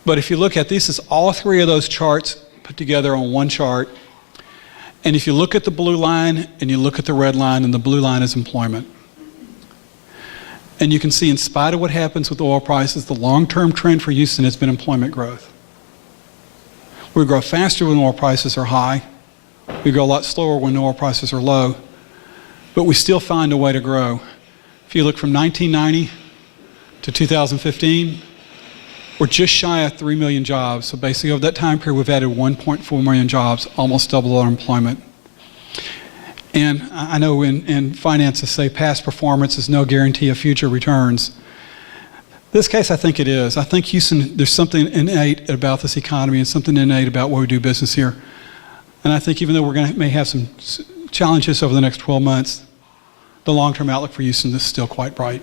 But if you look at this, is all three of those charts put together on one chart. And if you look at the blue line and you look at the red line, and the blue line is employment. And you can see, in spite of what happens with oil prices, the long-term trend for Houston has been employment growth. We grow faster when oil prices are high. We grow a lot slower when oil prices are low. But we still find a way to grow. If you look from 1990 to 2015, we're just shy of 3 million jobs. So basically over that time period, we've added 1.4 million jobs, almost double our employment. And I know in finance they say past performance is no guarantee of future returns. In this case, I think it is. I think Houston, there's something innate about this economy and something innate about why we do business here. And I think even though may have some challenges over the next 12 months, the long-term outlook for Houston is still quite bright.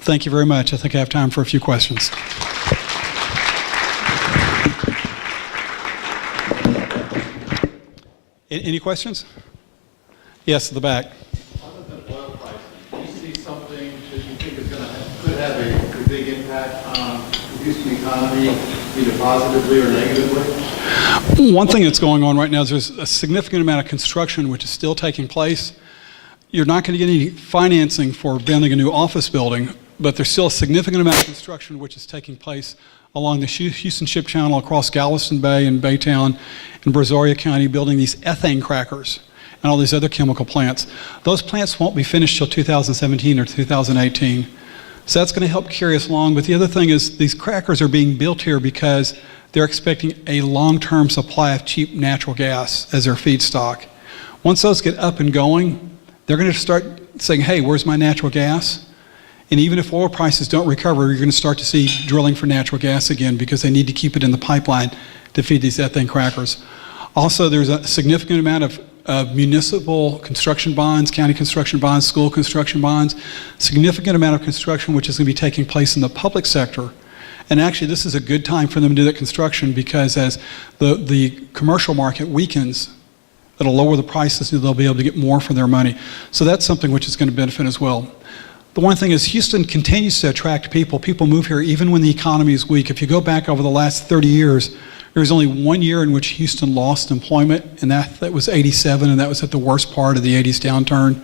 Thank you very much. I think I have time for a few questions. Any questions? Yes, at the back. Other than oil prices, do you see something that you think is could have a big impact on the Houston economy, either positively or negatively? One thing that's going on right now is there's a significant amount of construction which is still taking place. You're not going to get any financing for building a new office building, but there's still a significant amount of construction which is taking place along the Houston Ship Channel, across Galveston Bay and Baytown and Brazoria County, building these ethane crackers and all these other chemical plants. Those plants won't be finished till 2017 or 2018. So that's going to help carry us along. But the other thing is these crackers are being built here because they're expecting a long-term supply of cheap natural gas as their feedstock. Once those get up and going, they're going to start saying, hey, where's my natural gas? And even if oil prices don't recover, you're going to start to see drilling for natural gas again because they need to keep it in the pipeline to feed these ethane crackers. Also, there's a significant amount of municipal construction bonds, county construction bonds, school construction bonds, significant amount of construction which is going to be taking place in the public sector. And actually, this is a good time for them to do that construction because as the commercial market weakens, it'll lower the prices and they'll be able to get more for their money. So that's something which is going to benefit as well. The one thing is Houston continues to attract people. People move here even when the economy is weak. If you go back over the last 30 years, there was only 1 year in which Houston lost employment, and that was '87, and that was at the worst part of the '80s downturn.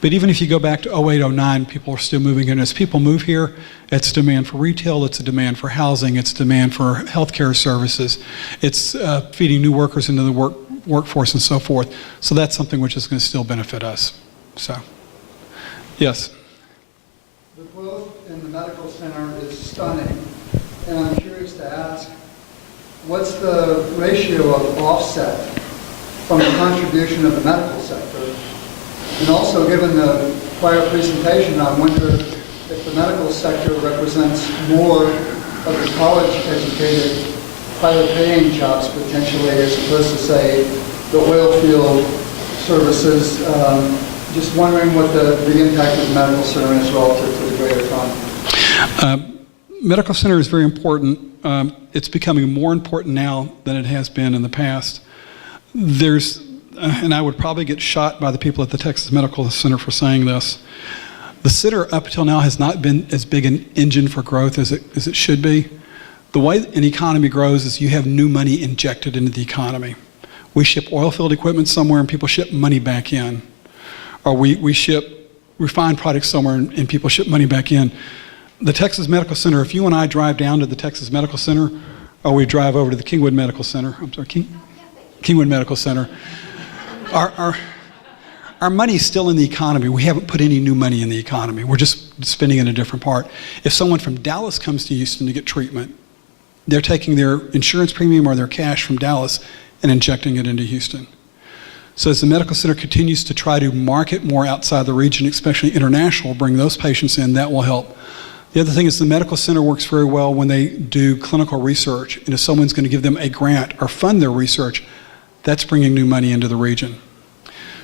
But even if you go back to '08, '09, people are still moving in. As people move here, it's demand for retail, it's a demand for housing, it's demand for healthcare services, it's feeding new workers into the workforce and so forth. So that's something which is going to still benefit us. So, yes. The growth in the medical center is stunning, and I'm curious to ask, what's the ratio of offset from the contribution of the medical sector? And also, given the prior presentation, I wonder if the medical sector represents more of the college-educated, higher-paying jobs potentially, as opposed to, say, the oil field services. Just wondering what the impact of the medical center is relative to the greater economy. Medical center is very important. It's becoming more important now than it has been in the past. And I would probably get shot by the people at the Texas Medical Center for saying this. The center up until now has not been as big an engine for growth as it should be. The way an economy grows is you have new money injected into the economy. We ship oil field equipment somewhere and people ship money back in. Or we ship refined products somewhere and people ship money back in. The Texas Medical Center, if you and I drive down to the Texas Medical Center, or we drive over to the Kingwood Medical Center, Kingwood Medical Center, our money's still in the economy. We haven't put any new money in the economy. We're just spending it in a different part. If someone from Dallas comes to Houston to get treatment, they're taking their insurance premium or their cash from Dallas and injecting it into Houston. So as the medical center continues to try to market more outside the region, especially international, bring those patients in, that will help. The other thing is the medical center works very well when they do clinical research. And if someone's going to give them a grant or fund their research, that's bringing new money into the region.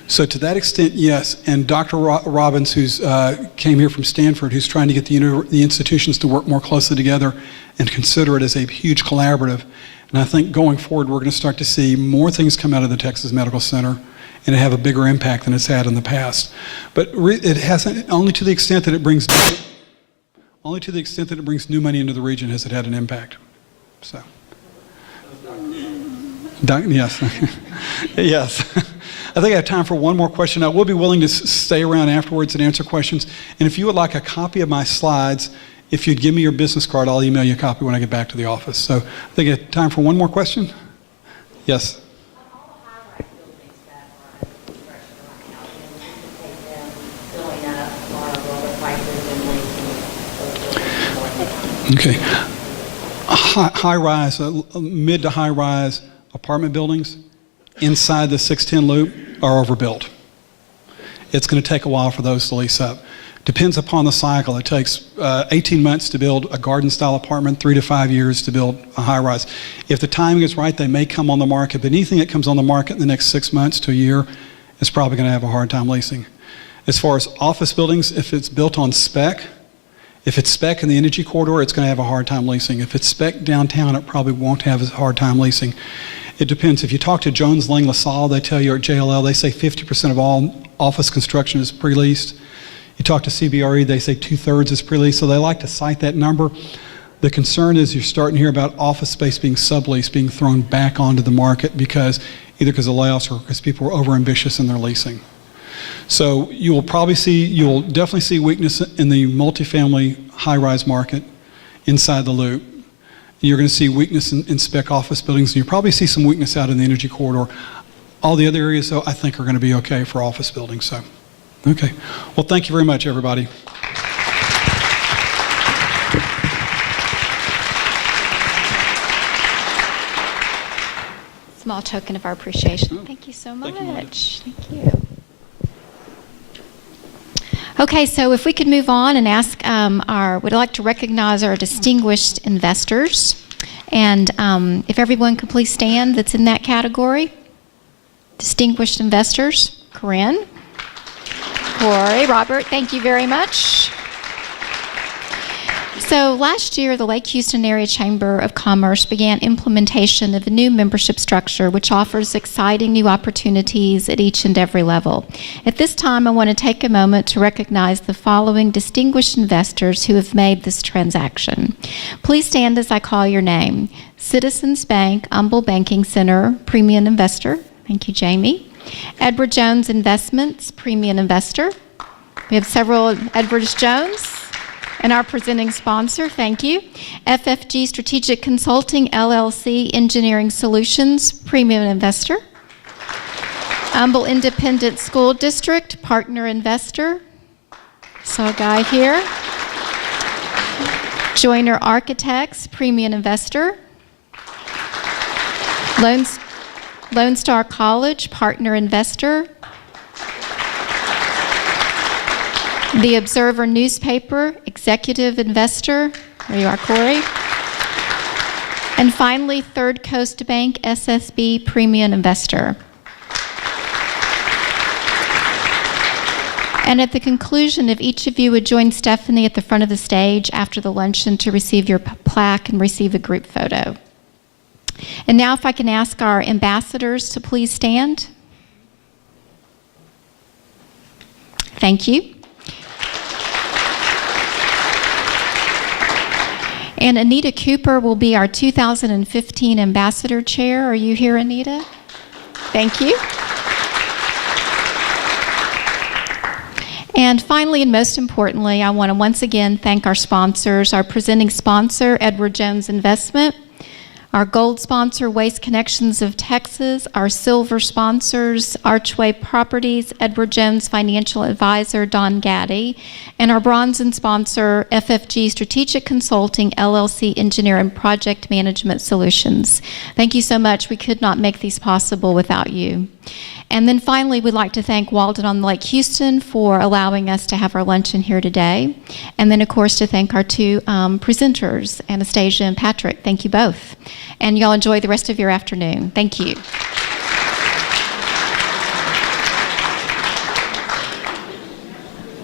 So to that extent, yes. And Dr. Robbins, who's came here from Stanford, who's trying to get the institutions to work more closely together and consider it as a huge collaborative. And I think going forward, we're going to start to see more things come out of the Texas Medical Center and have a bigger impact than it's had in the past. But it hasn't, only to the extent that it brings new money into the region has it had an impact. So. Yes. Yes. I think I have time for one more question. I will be willing to stay around afterwards and answer questions. And if you would like a copy of my slides, if you'd give me your business card, I'll email you a copy when I get back to the office. So I think I have time for one more question. Yes. Okay. High-rise, mid to high-rise apartment buildings inside the 610 loop are overbuilt. It's going to take a while for those to lease up. Depends upon the cycle. It takes 18 months to build a garden-style apartment, 3 to 5 years to build a high-rise. If the timing is right, they may come on the market, but anything that comes on the market in the next 6 months to a year is probably going to have a hard time leasing. As far as office buildings, if it's built on spec, if it's spec in the energy corridor, it's going to have a hard time leasing. If it's spec downtown, it probably won't have a hard time leasing. It depends. If you talk to Jones Lang LaSalle, they tell you, or JLL, they say 50% of all office construction is pre-leased. You talk to CBRE, they say 2/3 is pre-leased, so they like to cite that number. The concern is you're starting to hear about office space being subleased, being thrown back onto the market because either because of layoffs or because people are overambitious in their leasing. So you'll definitely see weakness in the multifamily high-rise market inside the loop. You're going to see weakness in spec office buildings, and you'll probably see some weakness out in the energy corridor. All the other areas, though, I think are going to be okay for office buildings. So, okay. Well, thank you very much, everybody. Small token of our appreciation. Thank you so much. Thank you. Okay, so if we could move on and ask we'd like to recognize our distinguished investors. And if everyone could please stand that's in that category. Distinguished investors. Corinne, Corey, Robert, thank you very much. So last year, the Lake Houston Area Chamber of Commerce began implementation of a new membership structure which offers exciting new opportunities at each and every level. At this time, I want to take a moment to recognize the following distinguished investors who have made this transaction. Please stand as I call your name. Citizens Bank, Humble Banking Center, Premium Investor. Thank you, Jamie. Edward Jones Investments, Premium Investor. We have several Edwards Jones. And our presenting sponsor, thank you. FFG Strategic Consulting, LLC, Engineering Solutions, Premium Investor. Humble Independent School District, Partner Investor. Saw a guy here. Joyner Architects, Premium Investor. Lone Star College, Partner Investor. The Observer Newspaper, Executive Investor. There you are, Corey. And finally, Third Coast Bank, SSB, Premium Investor. And at the conclusion, if each of you would join Stephanie at the front of the stage after the luncheon to receive your plaque and receive a group photo. And now if I can ask our ambassadors to please stand. Thank you. And Anita Cooper will be our 2015 Ambassador Chair. Are you here, Anita? Thank you. And finally, and most importantly, I want to once again thank our sponsors, our presenting sponsor, Edward Jones Investment, our gold sponsor, Waste Connections of Texas, our silver sponsors, Archway Properties, Edward Jones Financial Advisor, Don Gaddy, and our bronze sponsor, FFG Strategic Consulting, LLC, Engineer and Project Management Solutions. Thank you so much. We could not make these possible without you. And then finally, we'd like to thank Walden on Lake Houston for allowing us to have our luncheon here today. And then, of course, to thank our two presenters, Anastasia and Patrick. Thank you both. And y'all enjoy the rest of your afternoon. Thank you.